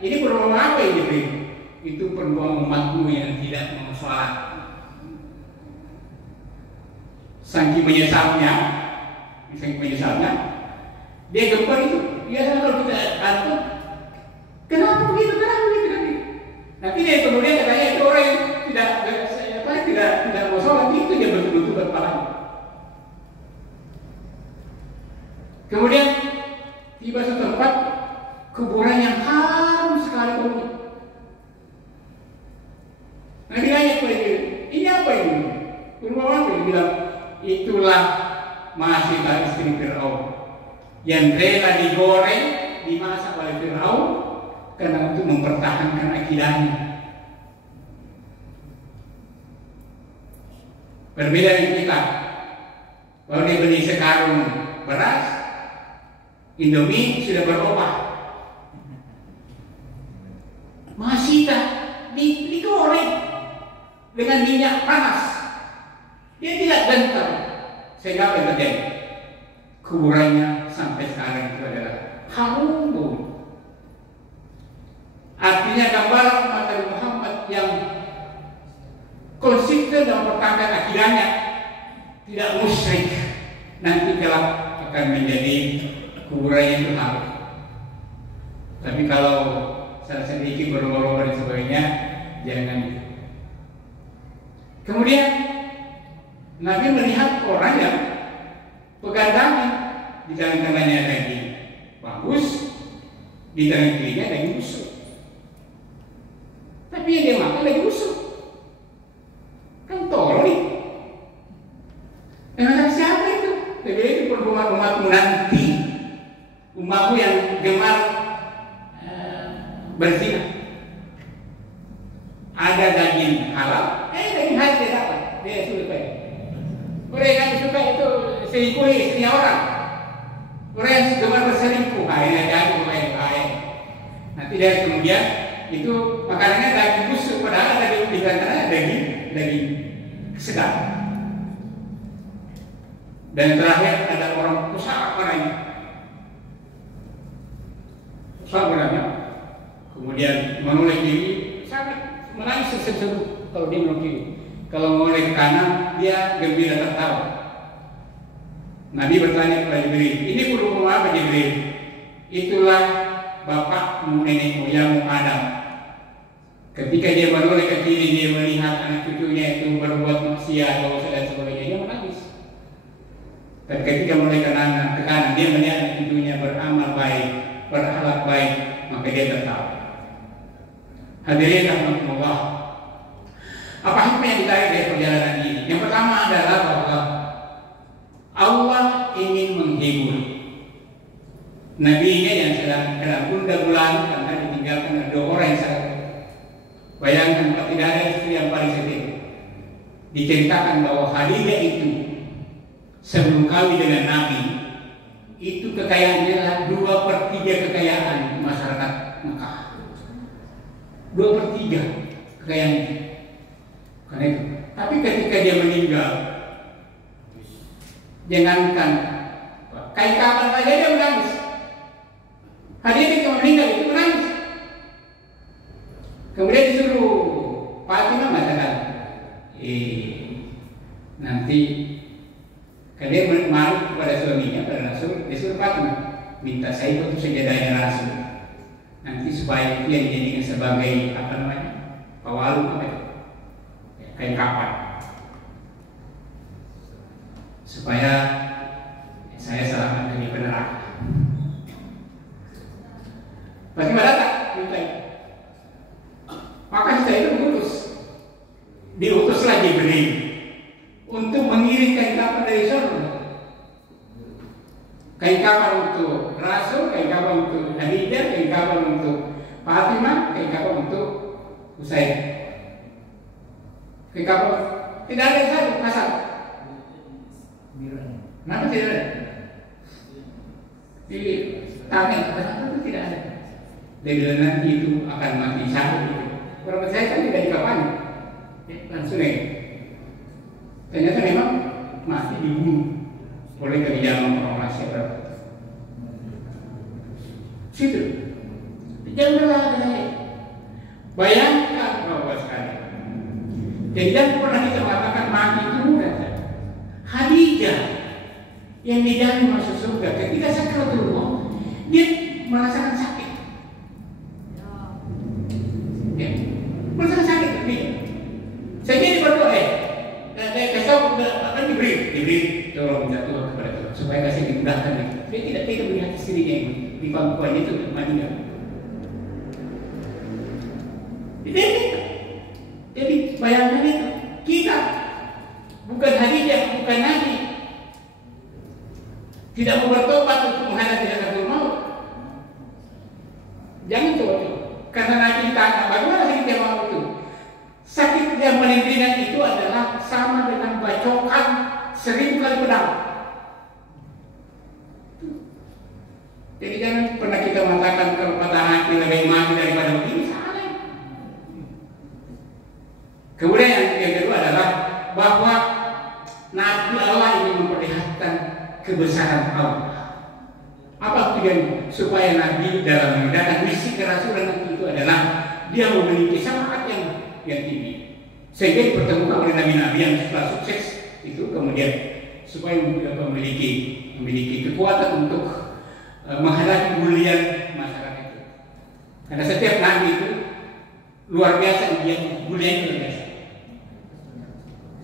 ini perumpamaan apa yang diberi? Itu perumpamaan umatmu yang tidak mau sholat. Saking menyesalnya, dia gembar itu. Biasanya kalau kita antum, kenapa begitu? Nanti dia kemudian katanya itu orang yang tidak mau sholat, itu dia betul-betul berpaling. Kemudian tiba suatu tempat kuburan yang harum sekali baunya. Nabi nanya kepada dia, ini apa ini? Kurma apa? Dia bilang, itulah Masyidah istri Fir'aun yang rela digoreng, dimasak oleh Fir'aun karena untuk mempertahankan akidahnya. Berbeda dengan kita. Kalau dia beli sekarung beras, Indomie sudah berubah. Masyidah digoreng dengan minyak panas. Dia tidak gentar. Sehingga apa yang terjadi? Kuburannya sampai sekarang itu adalah harum bau. Artinya gambaran umat Muhammad yang konsisten dalam pertahankan akidahnya, tidak musyrik, nanti kelak akan menjadi kuburannya itu harum. Tapi kalau salah sedikit berubah-ubah dan sebagainya, jangan. Kemudian Nabi melihat orang yang pegandangan di tangan kanannya daging bagus, di tangan kirinya daging busuk. Tapi yang dia makan daging busuk, kan tolol nih. Emang siapa itu? Tapi itu perbuatan umatmu nanti, umatmu yang gemar berzina. Ada daging halal, daging halal dia dapat, dia suka. Orang yang suka itu selingkuh istrinya orang. Orang yang gemar berselingkuh, ini ada main. Nanti dari kemudian itu makanannya daging busuk, padahal ada di antaranya daging sedap. Dan terakhir ada orang pusaka orangnya. Pusaka kemudian menoleh diri, sangat menangis seseru kalau dia menoleh kiri. Kalau menoleh ke kanan, dia gembira tertawa. Nabi bertanya kepada Jibril, ini berhubung apa Jibril? Itulah bapakmu, nenek moyangmu Adam. Ketika dia menoleh ke kiri, dia melihat anak cucunya itu berbuat maksiat, dosa dan sebagainya, dia menangis. Dan ketika menoleh ke kanan, dia melihat anak cucunya beramal baik, berakhlak baik, maka dia tertawa. Hadirin rahmatullah. Apa hikmah yang ditarik dari perjalanan ini? Yang pertama adalah bahwa Allah ingin menghibur nabinya yang sedang dalam gundah gulana karena ditinggalkan oleh dua orang yang sangat. Bayangkan kalau tidak ada istri yang paling setia. Diceritakan bahwa Khadijah itu sebelum kawin dengan Nabi itu kekayaannya adalah 2/3 kekayaan masyarakat Mekah. 2/3 kekayaan. Karena itu. Tapi ketika dia meninggal, jangankan kain kapan saja dia menangis. Khadijah ketika meninggal itu menangis. Kemudian disuruh Fatimah mengatakan, nanti kalian malu kepada suaminya, pada Rasul, disuruh Fatimah minta saya untuk sejadahnya Rasul. Nanti supaya dia dijadikan sebagai pawalu kain kapan, supaya saya selamat dari neraka. Fatimah datang minta. Maka setelah itu diutuslah Jibril untuk mengirim kain kapan dari surga. Kain kapan untuk Rasul, kain kapan untuk Khadijah, kain kapan untuk Fatimah, kain kapan untuk Husain. Kain kapan tidak ada satu pasal. Kenapa tidak ada? Di tangan pasal itu tidak ada. Dia bilang nanti itu akan mati satu. Orang saya kan tidak dikapani, langsung aja. Ternyata memang mati dibunuh oleh kebijakan orang Asia. Situ, janganlah ada. Bayangkan bahwa sekali. Jadi jangan pernah kita mengatakan mati itu mudah. Khadijah yang dijamin masuk surga ketika sakaratul maut, dia merasakan sakit. Merasakan sakit tapi saya jadi berdoa kasih Jibril tolong minta Tuhan kepada Tuhan supaya kasih dimudahkan. Dia tidak melihat istrinya di pangkuan itu Madinah. Jadi bayangkan itu, kita bukan Khadijah, bukan Nabi, tidak mau bertobat untuk menghadapi sakaratul maut. Jangan coba-coba. Karena Nabi tanya, bagaimana sakit yang maut itu? Sakit yang paling ringan itu adalah sama dengan bacokan 1000 kali pedang. Jadi jangan pernah kita mengatakan kalau patah hati lebih mati daripada begini, salah. Kemudian yang kedua adalah bahwa Nabi Allah ingin memperlihatkan kebesaran Allah. Apa tujuannya? Supaya Nabi dalam mengerjakan misi kerasulan itu adalah dia memiliki semangat yang tinggi, sehingga dipertemukan oleh nabi-nabi yang setelah sukses itu kemudian supaya memiliki kekuatan untuk menghadapi bulian masyarakat itu. Karena setiap nabi itu luar biasa, dia bulian luar biasa.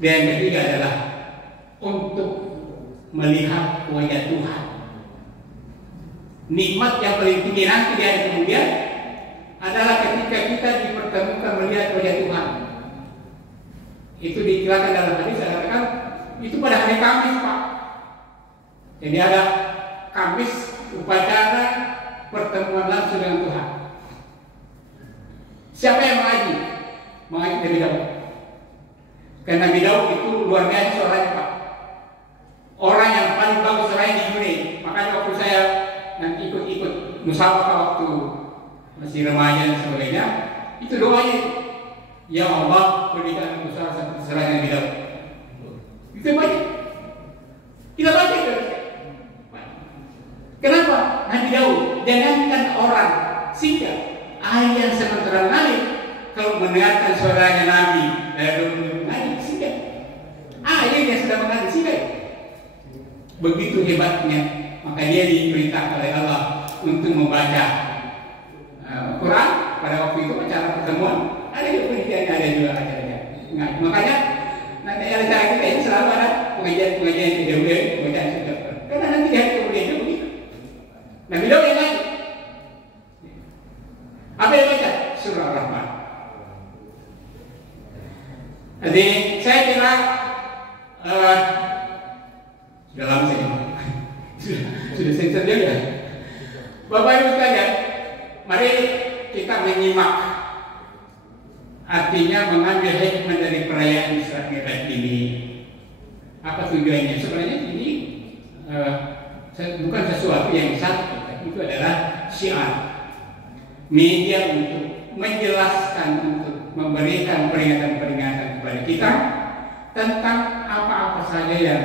Dan yang ketiga adalah untuk melihat wajah Tuhan. Nikmat yang paling tinggi nanti di hari kemudian adalah ketika kita dipertemukan melihat wajah Tuhan. Itu dikirakan dalam hadis, katakan itu pada hari Kamis, Pak. Jadi ada Kamis upacara pertemuan langsung dengan Tuhan. Siapa yang mengaji? Mengaji Nabi Daud. Karena Nabi Daud itu luar biasa suaranya, Pak. Orang yang paling bagus suaranya di dunia. Makanya waktu saya nanti ikut musabaqah waktu masih remaja dan sebagainya, itu doanya, ya Allah berikan aku suara seperti suaranya Nabi Daud. Itu banyak. Kita baca itu. Kenapa? Nabi Daud, jangankan orang, sehingga air yang sementara mengalir kalau mendengarkan suaranya Nabi dari mengalir, sehingga air yang sedang mengalir, sehingga begitu hebatnya. Maka dia diperintah oleh Allah untuk membaca Quran pada waktu itu acara pertemuan. Ada juga penelitiannya, ada juga acaranya. Nah, makanya nanti acara kita ini selalu ada pengajian di DWD, pengajian sudah. Karena nanti di hari kemudian itu begitu. Nabi Daud yang lain. Apa yang baca? Surah Ar-Rahman. Jadi saya kira sudah lama saya sudah sensor juga. Bapak Ibu sekalian, mari kita menyimak, artinya mengambil hikmah dari perayaan Isra Mi'raj ini. Apa tujuannya? Sebenarnya ini bukan sesuatu yang satu, tapi itu adalah syiar media untuk menjelaskan, untuk memberikan peringatan-peringatan kepada kita tentang apa-apa saja yang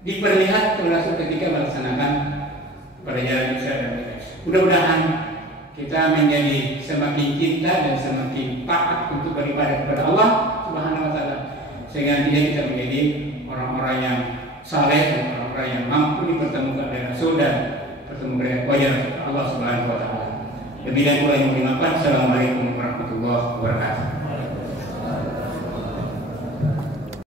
diperlihatkan langsung ketika melaksanakan perjalanan Isra dan Mi'raj. Mudah-mudahan kita menjadi semakin cinta dan semakin taat untuk beribadah kepada Allah Subhanahu wa taala, sehingga nantinya kita menjadi orang-orang yang saleh dan orang-orang yang mampu dipertemukan dengan Rasul dan bertemu dengan wajah Allah Subhanahu wa taala. Demikian pula yang dimakan. Assalamualaikum warahmatullahi wabarakatuh.